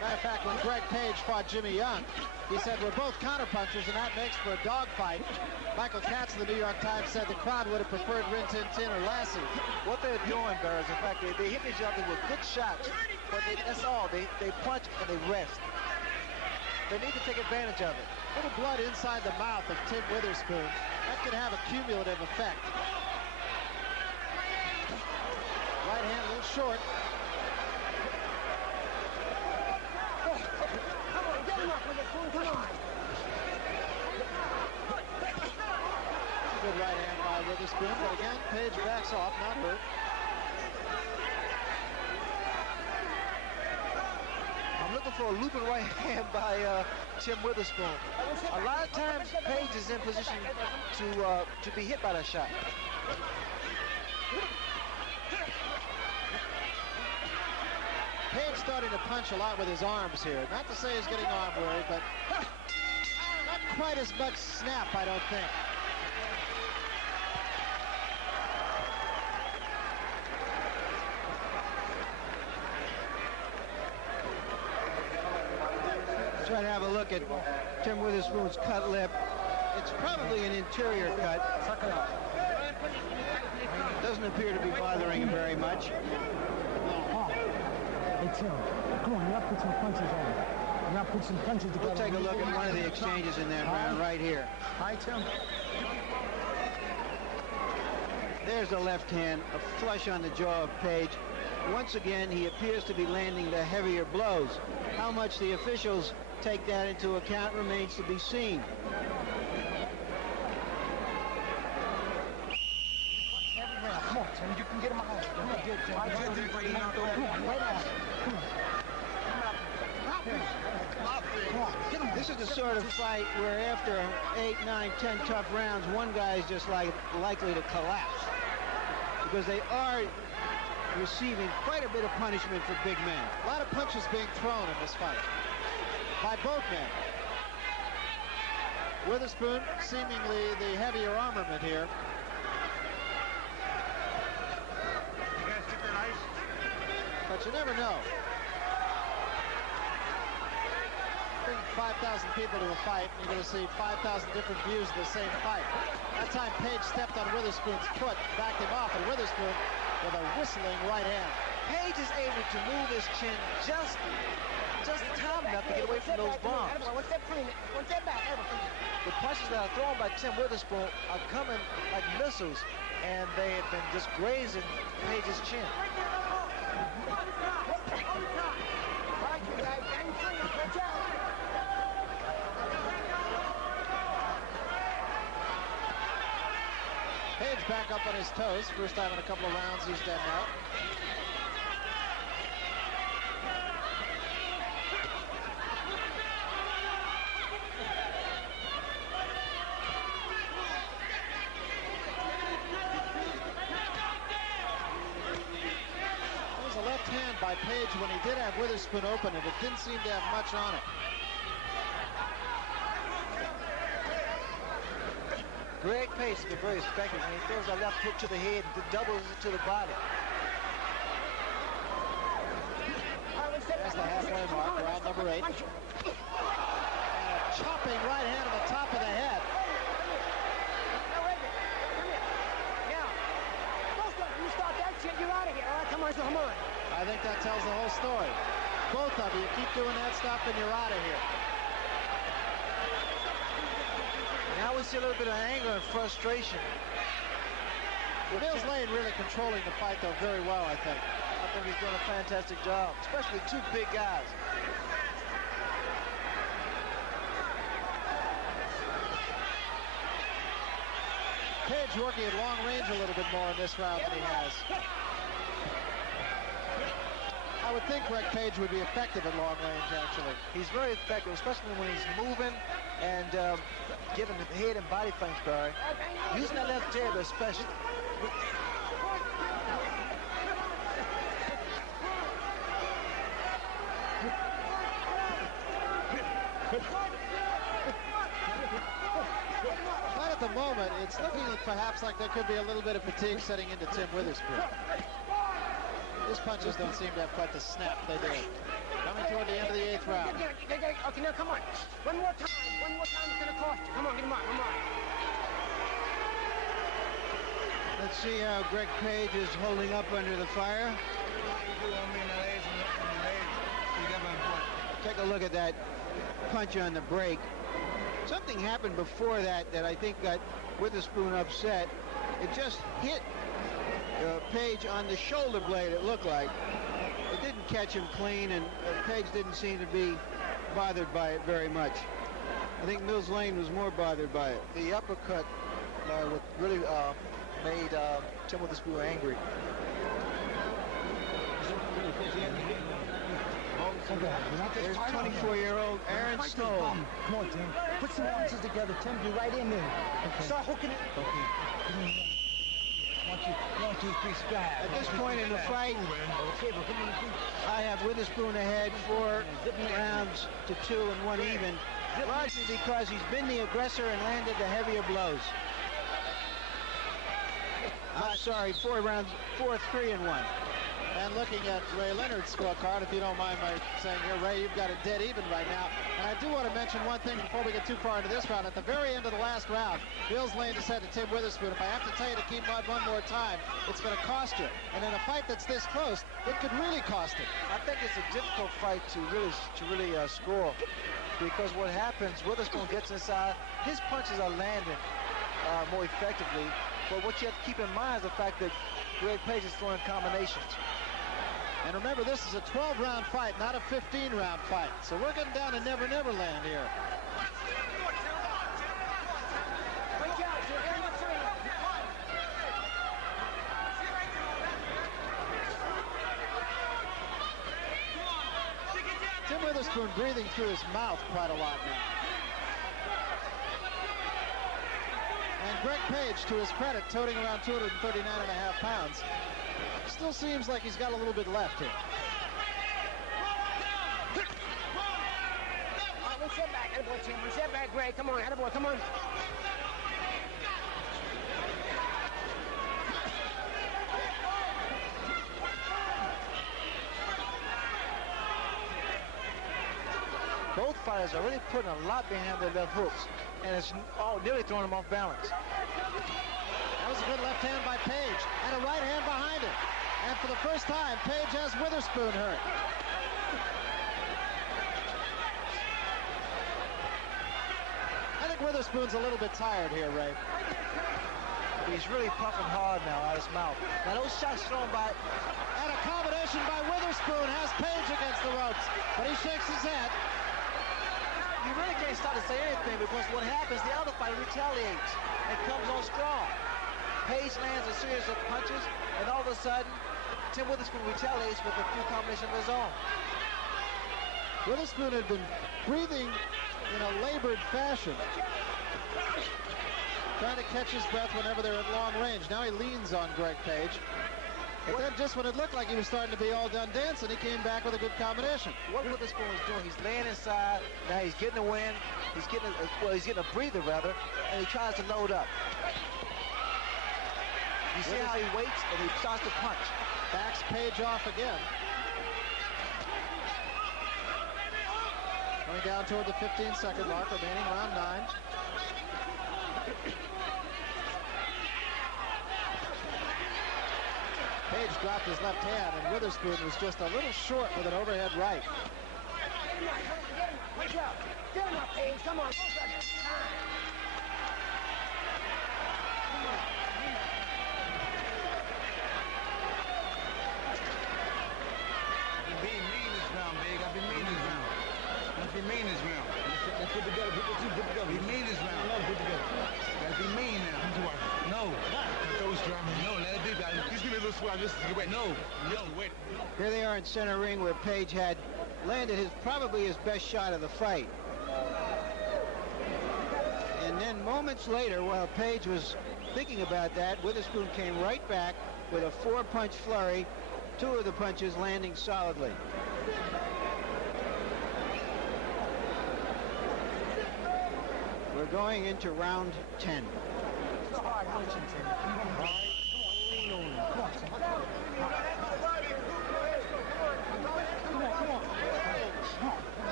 Matter of fact, when Greg Page fought Jimmy Young, he said, we're both counterpunchers, and that makes for a dogfight. Michael Katz of the New York Times said the crowd would have preferred Rin Tin Tin or Lassie. What they're doing, Barrett, in fact, they hit each other with good shots, but that's all. They punch and they rest. They need to take advantage of it. Little blood inside the mouth of Tim Witherspoon. That could have a cumulative effect. Right hand a little short. Good right hand by Witherspoon, but again, Page backs off, not hurt. I'm looking for a looping right hand by Tim Witherspoon. A lot of times, Page is in position to be hit by that shot. Page starting to punch a lot with his arms here. Not to say he's getting arm weary, but not quite as much snap, I don't think. Try to have a look at Tim Witherspoon's cut lip. It's probably an interior cut. Doesn't appear to be bothering him very much. Hey, Tim, come on, you have to put some punches on him. You have to put some punches together. We'll take a look at one of the exchanges in that round right here. Hi, Tim. There's a left hand, a flush on the jaw of Page. Once again, he appears to be landing the heavier blows. How much the officials take that into account remains to be seen. Come on, Tim, you can get him out. Come on. This is the sort of fight where after 8, 9, 10 tough rounds, one guy's just likely to collapse. Because they are receiving quite a bit of punishment for big men. A lot of punches being thrown in this fight by both men. Witherspoon, seemingly the heavier armament here. But you never know. Bring 5,000 people to a fight, and you're going to see 5,000 different views of the same fight. That time Page stepped on Witherspoon's foot, backed him off, and Witherspoon with a whistling right hand. Page is able to move his chin just time enough to get away from those bombs. The punches that are thrown by Tim Witherspoon are coming like missiles, and they have been just grazing Page's chin. Page back up on his toes. First time in a couple of rounds he's done that. There's a left hand by when he did have Witherspoon open, and it didn't seem to have much on it. Greg Page has been very effective when he throws a left hook to the head and doubles it to the body. That's the halfway mark, round number 8. And a chopping right hand to the top of the head. You start that shit, you're out of here. All right, come on, come on. I think that tells the whole story. Both of you keep doing that stuff and you're out of here. Now we see a little bit of anger and frustration. Mills Lane really controlling the fight, though, very well, I think. I think he's doing a fantastic job, especially two big guys. Page working at long range a little bit more in this round than he has. I would think Greg Page would be effective at long range, actually. He's very effective, especially when he's moving and giving the head and body feints, Barry. Using that left jab especially. But at the moment, it's looking perhaps like there could be a little bit of fatigue setting into Tim Witherspoon. His punches don't seem to have quite the snap they did. Coming toward the end of the 8th round. Okay, now come on. One more time it's gonna cost you. Come on, get him up, come on. Let's see how Greg Page is holding up under the fire. Take a look at that punch on the break. Something happened before that I think got Witherspoon upset. It just hit Page on the shoulder blade, it looked like. It didn't catch him clean, and Page didn't seem to be bothered by it very much. I think Mills Lane was more bothered by it. The uppercut really made Tim Witherspoon angry. There's 24-year-old Aaron Stoll. Come on, Tim. Put some punches together, Tim. Be right in there. Okay. Start hooking it. Okay. 1, 2, 3, strike. At this point in the fight, I have Witherspoon ahead 4 rounds to 2 and 1 even, largely because he's been the aggressor and landed the heavier blows. I'm sorry, 4 rounds, 4, 3 and 1. And looking at Ray Leonard's scorecard, if you don't mind my saying here, Ray, you've got it dead even right now. And I do want to mention one thing before we get too far into this round. At the very end of the last round, Mills Lane just said to Tim Witherspoon, if I have to tell you to keep mud one more time, it's going to cost you. And in a fight that's this close, it could really cost him. I think it's a difficult fight to really score, because what happens, Witherspoon gets inside, his punches are landing more effectively. But what you have to keep in mind is the fact that Greg Page is throwing combinations. And remember, this is a 12-round fight, not a 15-round fight. So we're getting down to Never Never Land here. Tim Witherspoon breathing through his mouth quite a lot now. And Greg Page, to his credit, toting around 239.5 pounds. Still seems like he's got a little bit left here. One step back, attaboy, Tim. One step back, Greg. Come on, attaboy, come on. Both fighters are really putting a lot behind their left hooks, and it's nearly throwing them off balance. That was a good left hand by Page, and a right hand behind it. And for the first time, Page has Witherspoon hurt. I think Witherspoon's a little bit tired here, Ray. He's really puffing hard now out of his mouth. Now those shots thrown by... And a combination by Witherspoon has Page against the ropes, but he shakes his head. You really can't start to say anything, because what happens, the other fighter retaliates and comes on strong. Page lands a series of punches, and all of a sudden, Tim Witherspoon retaliates with a few combinations of his own. Witherspoon had been breathing in a labored fashion, trying to catch his breath whenever they're at long range. Now he leans on Greg Page. But then just when it looked like he was starting to be all done dancing, he came back with a good combination. What Witherspoon is doing, he's laying inside. Now he's getting a wind. He's getting he's getting a breather, rather, and he tries to load up. You see how he waits and he starts to punch. Backs Page off again. Going down toward the 15-second mark, remaining round 9. Page dropped his left hand, and Witherspoon was just a little short with an overhead right. Watch out. Get him up, Page. Come on. I've been mean this round, Big. I've been mean this round. Let's be mean this round. Let's put together. Put together. Be mean this round. Put together. Gotta be mean now. No. No, let it be. Just give me a little swab. Just get wet. No. Wait. Here they are in center ring where Page had landed probably his best shot of the fight. And then moments later, while Page was thinking about that, Witherspoon came right back with a 4-punch flurry, 2 of the punches landing solidly. We're going into round 10. It's a hard punching, Tim. All right. Lean on him. Come on, Tim.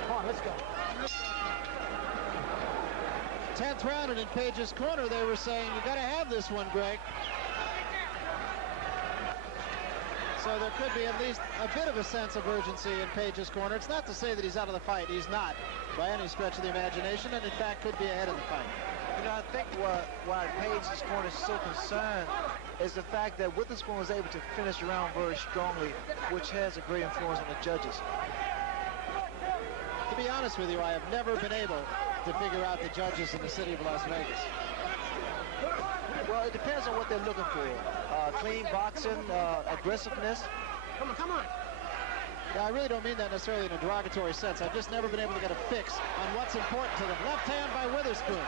Come on, let's go. 10th round, and in Page's corner, they were saying, you got to have this one, Greg. So there could be at least a bit of a sense of urgency in Page's corner. It's not to say that he's out of the fight. He's not, by any stretch of the imagination, and in fact could be ahead of the fight. You know, I think why Page's corner is so concerned is the fact that Witherspoon was able to finish the round very strongly, which has a great influence on the judges. To be honest with you, I have never been able to figure out the judges in the city of Las Vegas. Well, it depends on what they're looking for. Clean boxing, aggressiveness. Come on. Yeah, I really don't mean that necessarily in a derogatory sense. I've just never been able to get a fix on what's important to them. Left hand by Witherspoon.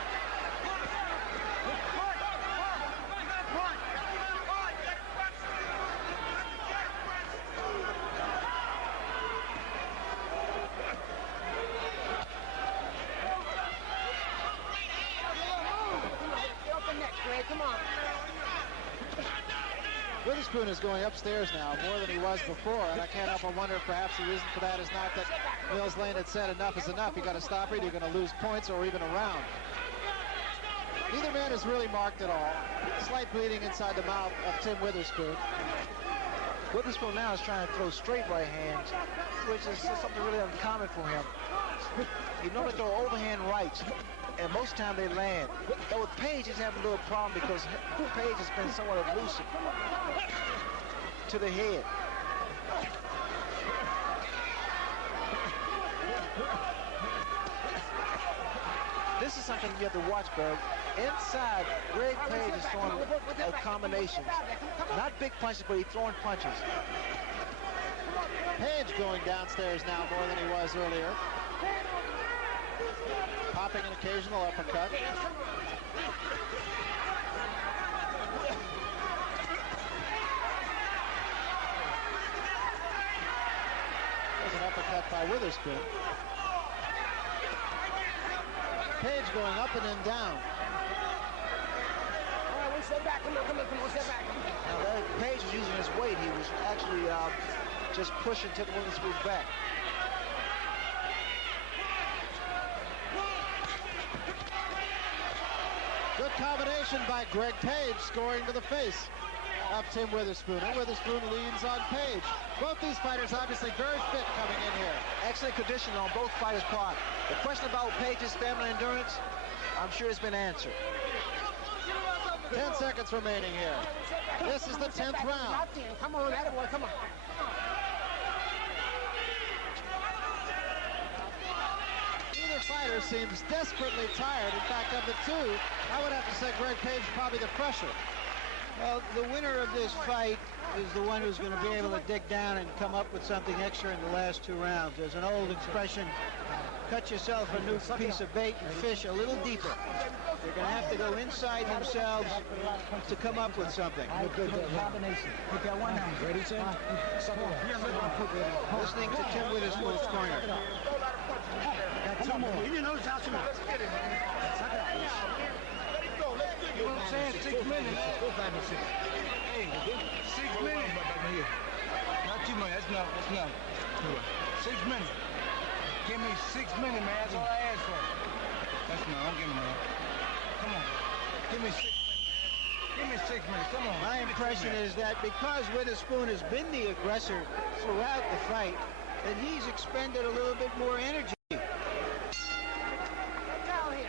Come on. Witherspoon is going upstairs now more than he was before, and I can't help but wonder if perhaps the reason for that is not that Mills Lane had said enough is enough. You got to stop it. You're going to lose points or even a round. Neither man is really marked at all. Slight bleeding inside the mouth of Tim Witherspoon. Witherspoon now is trying to throw straight right hands, which is something really uncommon for him. He normally throw overhand rights, and most of the time they land. But with Page, he's having a little problem because Page has been somewhat elusive to the head. This is something you have to watch, Berg. Inside, Greg Page is throwing combinations. Not big punches, but he's throwing punches. Page going downstairs now more than he was earlier. Popping an occasional uppercut. There's an uppercut by Witherspoon. Page going up and then down. All right, one step back. Come on, step back. Now, Page was using his weight. He was actually just pushing Tim Witherspoon back. Good combination by Greg Page, scoring to the face of Tim Witherspoon. And Witherspoon leans on Page. Both these fighters obviously very fit coming in here. Excellent condition on both fighters' part. The question about Page's stamina endurance, I'm sure it's been answered. 10 seconds remaining here. This is the 10th round. Come on, attaboy, come on. Either fighter seems desperately tired. In fact, of the two, I would have to say Greg Page probably the fresher. Well, the winner of this fight is the one who's going to be able to dig down and come up with something extra in the last 2 rounds. There's an old expression, cut yourself a new piece of bait and fish a little deeper. They're going to have to go inside themselves to come up with something. Combination. Ready, Tim? Listening to Tim Witherspoon's corner. Got 2 more. You know how to. You know what I'm saying? 6 minutes. Go 5 and 6. Hey, 6 minutes. Not too much. That's enough. 6 minutes. Give me 6 minutes, man. That's all I ask for. That's enough. Don't give me that. Come on. Give me 6 minutes, man. Give me 6 minutes. Come on. My impression is that because Witherspoon has been the aggressor throughout the fight, that he's expended a little bit more energy.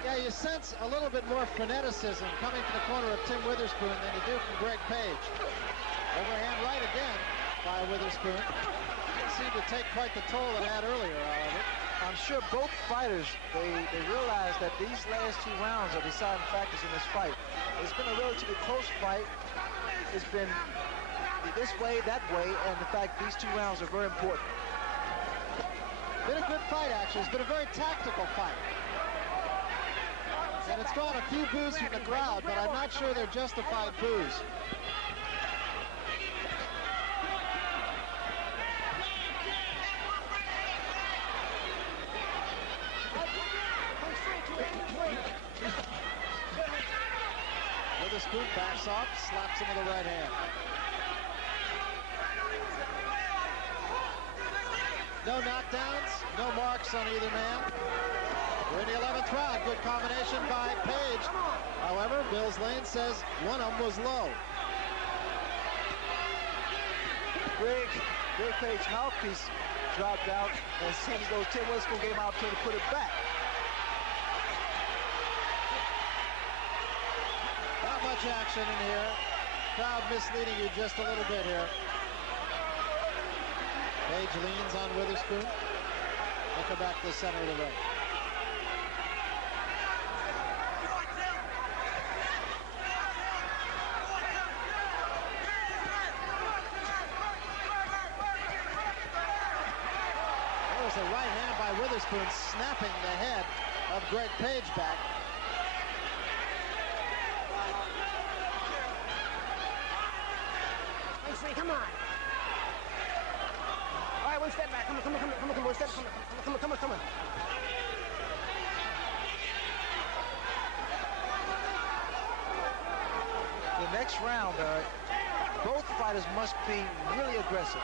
Yeah, you sense a little bit more freneticism coming from the corner of Tim Witherspoon than you do from Greg Page. Overhand right again by Witherspoon. Didn't seem to take quite the toll it had earlier, however. I'm sure both fighters, they realize that these last 2 rounds are deciding factors in this fight. It's been a relatively close fight. It's been this way, that way, and the fact these 2 rounds are very important. Been a good fight, actually. It's been a very tactical fight. And it's drawn a few boos from the crowd, but I'm not sure they're justified boos. Witherspoon backs off, slaps him with the right hand. No knockdowns, no marks on either man. We're in the 11th round. Good combination by Page. However, Bill's Lane says one of them was low. Greg Page's mouthpiece dropped out, and it seems as though Tim Witherspoon gave him an opportunity to put it back. Not much action in here. Crowd misleading you just a little bit here. Page leans on Witherspoon. Look her back to the center of the ring. There's a right hand by Witherspoon snapping the head of Greg Page back. Come on. All right, 1 step back. Come on, 1 step. Come on. The next round, both fighters must be really aggressive.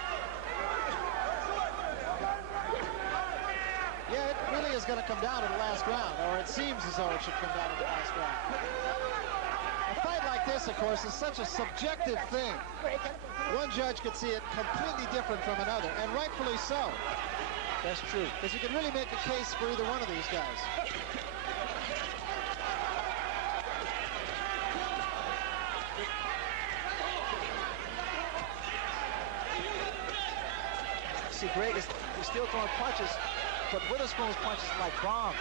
Yeah, it really is going to come down to the last round, or it seems as though it should come down to the last round. A fight like this, of course, is such a subjective thing. One judge could see it completely different from another, and rightfully so. That's true. Because you can really make a case for either one of these guys. See, Greg is still throwing punches, but Witherspoon's punches are like bombs.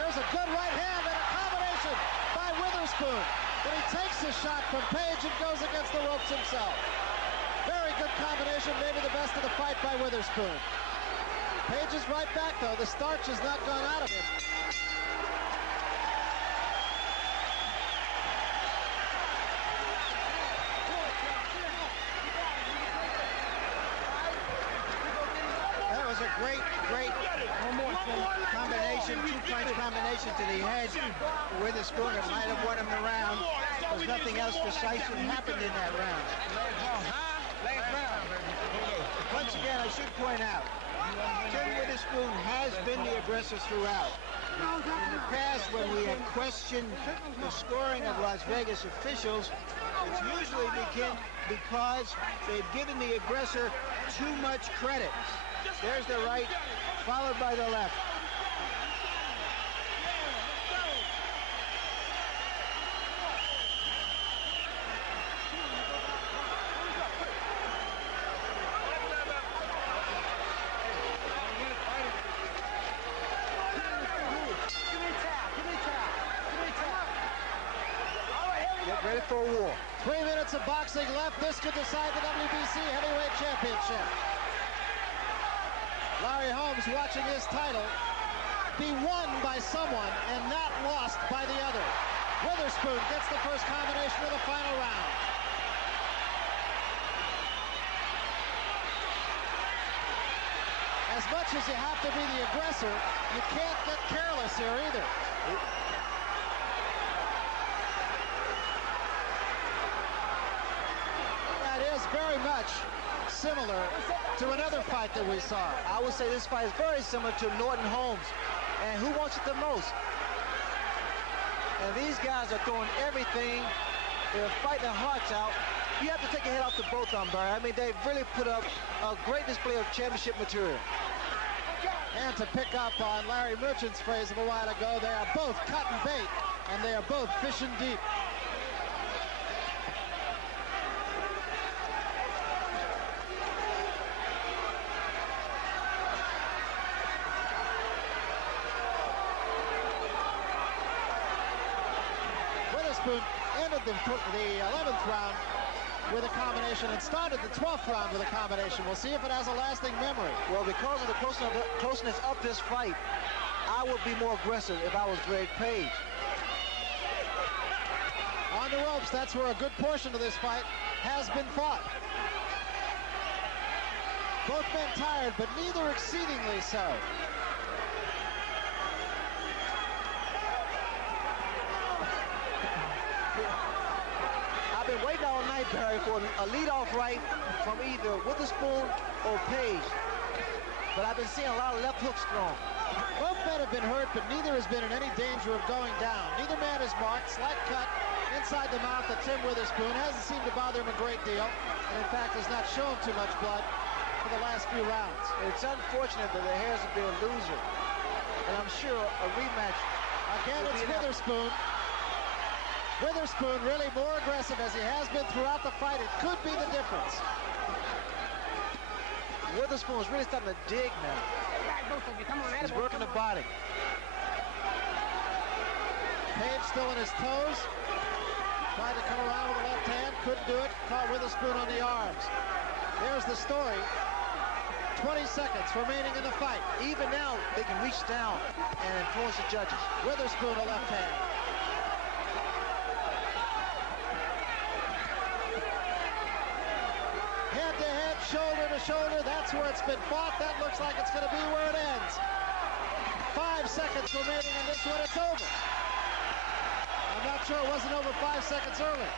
There's a good right hand and a combination by Witherspoon. But he takes the shot from Page and goes against the ropes himself. Very good combination, maybe the best of the fight by Witherspoon. Page is right back, though. The starch has not gone out of him. That was a great combination, 2-punch combination to the head. Witherspoon, it might have won him the round. There's nothing else decisive happened in that round. Once again, I should point out, Tim Witherspoon has been the aggressor throughout. In the past, when we have questioned the scoring of Las Vegas officials, it's usually because they've given the aggressor too much credit. There's the right, followed by the left. Get ready for a war. 3 minutes of boxing left. This could decide the WBC Heavyweight Championship. Larry Holmes watching his title be won by someone and not lost by the other. Witherspoon gets the first combination of the final round. As much as you have to be the aggressor, you can't get careless here either. That is very much similar to another fight that we saw. I would say this fight is very similar to Norton Holmes. And who wants it the most? And these guys are throwing everything. They're fighting their hearts out. You have to take your head off the both of them, Barry. I mean, they've really put up a great display of championship material. And to pick up on Larry Merchant's phrase of a while ago, they are both cutting bait, and they are both fishing deep. Witherspoon ended the 11th round with a combination and started the 12th round with a combination. We'll see if it has a lasting memory. Well, because of the closeness of this fight, I would be more aggressive if I was Greg Page. On the ropes, that's where a good portion of this fight has been fought. Both men tired, but neither exceedingly so. I've been waiting all night, Barry, for a leadoff right from either Witherspoon or Page. But I've been seeing a lot of left hooks thrown. Both men have been hurt, but neither has been in any danger of going down. Neither man is marked. Slight cut inside the mouth of Tim Witherspoon. Hasn't seemed to bother him a great deal. And in fact, has not shown too much blood for the last few rounds. It's unfortunate that the Harris have been a loser. And I'm sure a rematch. Again, it's Witherspoon. Witherspoon really more aggressive as he has been throughout the fight. It could be the difference. Witherspoon is really starting to dig now. He's working the body. Page still on his toes. Tried to come around with the left hand. Couldn't do it. Caught Witherspoon on the arms. There's the story. 20 seconds remaining in the fight. Even now, they can reach down and influence the judges. Witherspoon a left hand. Head-to-head, shoulder-to-shoulder, that's where it's been fought. That looks like it's going to be where it ends. 5 seconds remaining in this one, it's over. I'm not sure it wasn't over 5 seconds early.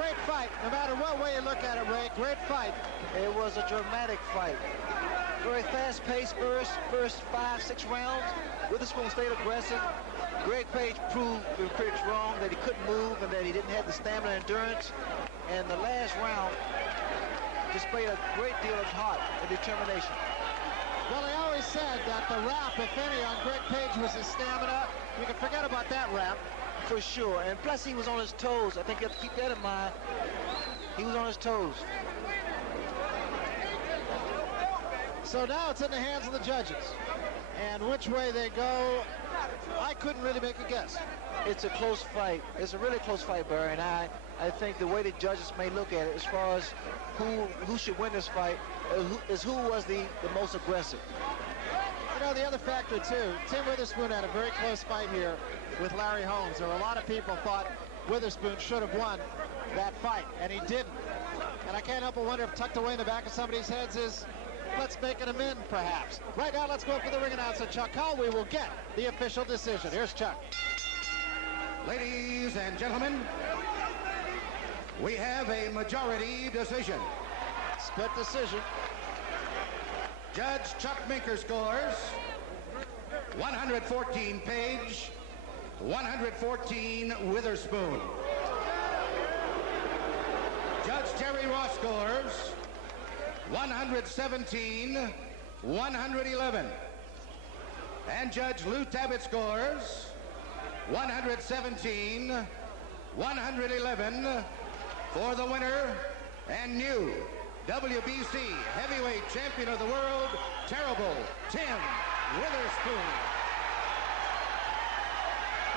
Great fight, no matter what way you look at it, Ray. Great fight. It was a dramatic fight. Very fast-paced first 5-6 rounds. Witherspoon stayed aggressive. Greg Page proved the critics wrong, that he couldn't move and that he didn't have the stamina and endurance. And the last round displayed a great deal of heart and determination. Well, they always said that the rap, if any, on Greg Page was his stamina. You can forget about that rap. For sure. And plus, he was on his toes. I think you have to keep that in mind. He was on his toes. So now it's in the hands of the judges. And which way they go, I couldn't really make a guess. It's a close fight. It's a really close fight, Barry. And I think the way the judges may look at it as far as who should win this fight is who was the most aggressive. You know, the other factor, too, Tim Witherspoon had a very close fight here with Larry Holmes. There were a lot of people thought Witherspoon should have won that fight, and he didn't. And I can't help but wonder if tucked away in the back of somebody's heads is, let's make an amend, perhaps. Right now, let's go for the ring announcer, Chuck Hull. We will get the official decision. Here's Chuck. Ladies and gentlemen, we have a majority decision. Split decision. Judge Chuck Minker scores 114 Page, 114 Witherspoon. Judge Jerry Ross scores 117, 111. And Judge Lou Tabbitt scores 117, 111 for the winner and new WBC heavyweight champion of the world, Terrible Tim Witherspoon.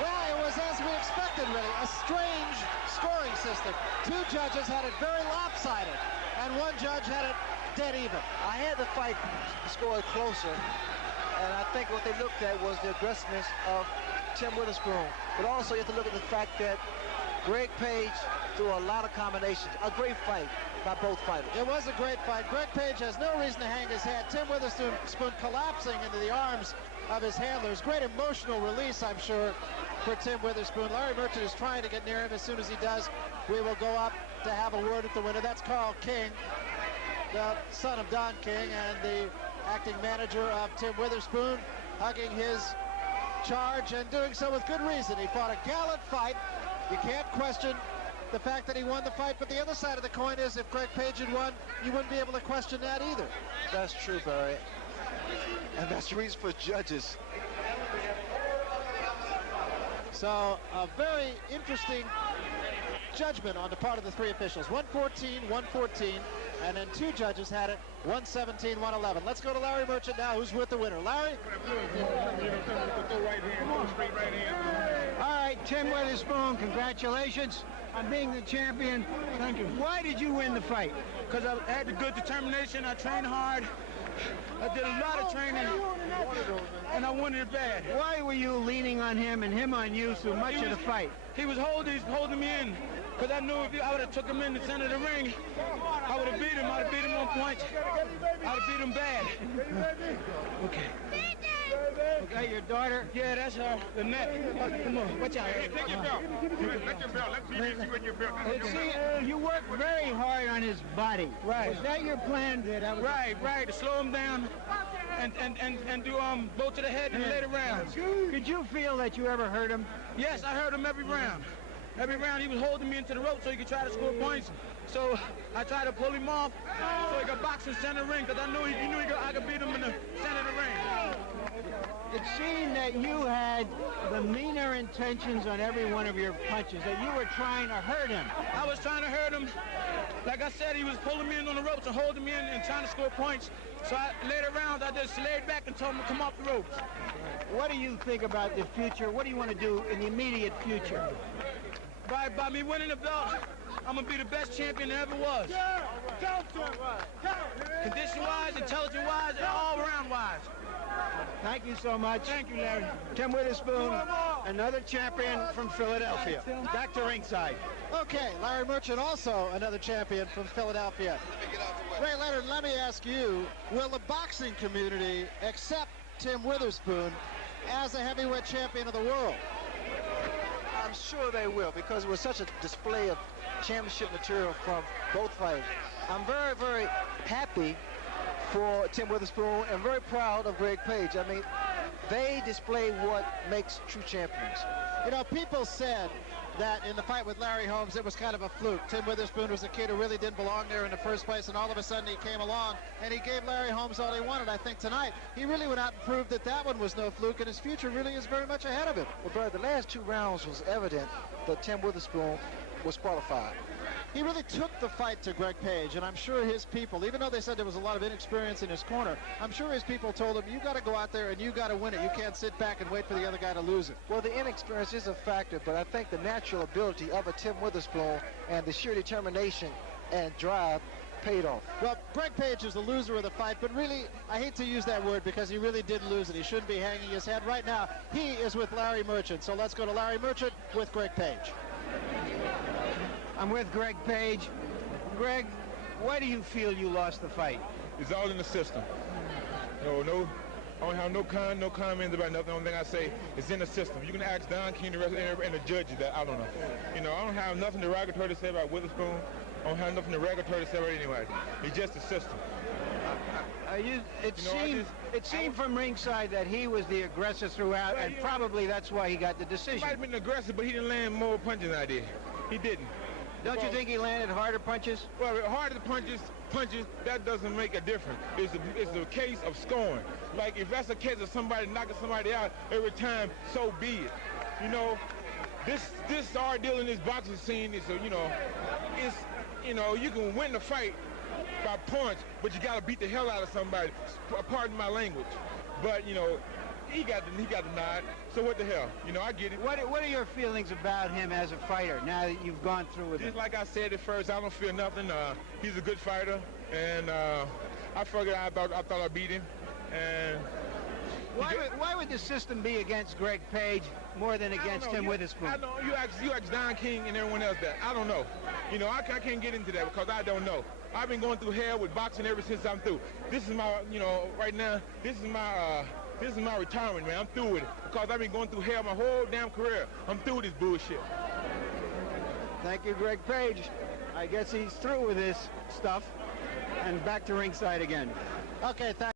Well, it was as we expected, really. A strange scoring system. Two judges had it very lopsided, and one judge had it dead even. I had the fight scored closer, and I think what they looked at was the aggressiveness of Tim Witherspoon. But also you have to look at the fact that Greg Page threw a lot of combinations. A great fight by both fighters. It was a great fight. Greg Page has no reason to hang his head. Tim Witherspoon collapsing into the arms of his handlers. Great emotional release, I'm sure, for Tim Witherspoon. Larry Merchant is trying to get near him. As soon as he does, we will go up to have a word at the winner. That's Carl King, the son of Don King and the acting manager of Tim Witherspoon, hugging his charge and doing so with good reason. He fought a gallant fight. You can't question the fact that he won the fight, but the other side of the coin is if Greg Page had won, you wouldn't be able to question that either. That's true, Barry. And that's the reason for judges. So a very interesting judgment on the part of the three officials. 114, 114, and then two judges had it, 117, 111. Let's go to Larry Merchant now, who's with the winner. Larry? All right, Tim Witherspoon, congratulations on being the champion. Thank you. Why did you win the fight? Because I had the good determination. I trained hard. I did a lot of training, and I wanted it bad. Why were you leaning on him and him on you so much of the fight? He was holding me in, because I knew if I would have took him in the center of the ring, I would have beat him. I'd have beat him on points. I'd have beat him bad. Okay. Okay, your daughter? Yeah, that's her. The neck. Come on, watch out. Hey, take your belt. Let your belt. Let's see what your belt is. See, you worked very hard on his body. Right. Was that your plan? Right. To slow him down and do blow to the head in the later rounds. Could you feel that you ever hurt him? Yes, I hurt him every round. Every round he was holding me into the rope so he could try to score points. So I tried to pull him off so he could box in center ring because I knew I could beat him in the center of the ring. It seemed that you had the meaner intentions on every one of your punches, that you were trying to hurt him. I was trying to hurt him. Like I said, he was pulling me in on the ropes and holding me in and trying to score points. So later rounds, I just laid back and told him to come off the ropes. What do you think about the future? What do you want to do in the immediate future? By me winning the belt, I'm going to be the best champion there ever was. Condition-wise, intelligent-wise, and all-around-wise. Thank you so much. Thank you, Larry. Tim Witherspoon, another champion from Philadelphia. Back to ringside. Okay, Larry Merchant, also another champion from Philadelphia. Ray Leonard, let me ask you, will the boxing community accept Tim Witherspoon as a heavyweight champion of the world? I'm sure they will, because it was such a display of championship material from both fighters. I'm very, very happy for Tim Witherspoon and very proud of Greg Page. I mean, they display what makes true champions. You know, people said that in the fight with Larry Holmes, it was kind of a fluke. Tim Witherspoon was a kid who really didn't belong there in the first place, and all of a sudden he came along and he gave Larry Holmes all he wanted. I think tonight he really went out and proved that that one was no fluke, and his future really is very much ahead of him. Well, Brad, the last two rounds was evident that Tim Witherspoon was qualified. He really took the fight to Greg Page, and I'm sure his people, even though they said there was a lot of inexperience in his corner, I'm sure his people told him, you got to go out there and you got to win it. You can't sit back and wait for the other guy to lose it. Well, the inexperience is a factor, but I think the natural ability of a Tim Witherspoon and the sheer determination and drive paid off. Well, Greg Page is the loser of the fight, but really, I hate to use that word because he really did lose it. He shouldn't be hanging his head. Right now, he is with Larry Merchant. So let's go to Larry Merchant with Greg Page. I'm with Greg Page. Greg, why do you feel you lost the fight? It's all in the system. No, I don't have no comments about nothing. The only thing I say is in the system. You can ask Don King and the judges that. I don't know. You know, I don't have nothing derogatory to say about Witherspoon. I don't have nothing derogatory to say about anybody. It's just the system. It seemed from ringside that he was the aggressor throughout, and probably that's why he got the decision. He might have been aggressive, but he didn't land more punches than I did. He didn't. Don't you think he landed harder punches? Well, harder punches, that doesn't make a difference. It's a case of scoring. Like, if that's a case of somebody knocking somebody out every time, so be it. You know, this ordeal in this boxing scene is, you can win the fight by punch, but you got to beat the hell out of somebody. Pardon my language. But, you know, he got the nod, so what the hell? You know, I get it. What are your feelings about him as a fighter now that you've gone through with him? Just like I said at first, I don't feel nothing. He's a good fighter, and I figured I thought I beat him. And why would the system be against Greg Page more than against Tim Witherspoon? I don't. You ask Don King and everyone else that. I don't know. You know, I can't get into that because I don't know. I've been going through hell with boxing ever since I'm through. This is my, you know, right now, this is my retirement, man. I'm through with it because I've been going through hell my whole damn career. I'm through with this bullshit. Thank you, Greg Page. I guess he's through with this stuff and back to ringside again. Okay, thank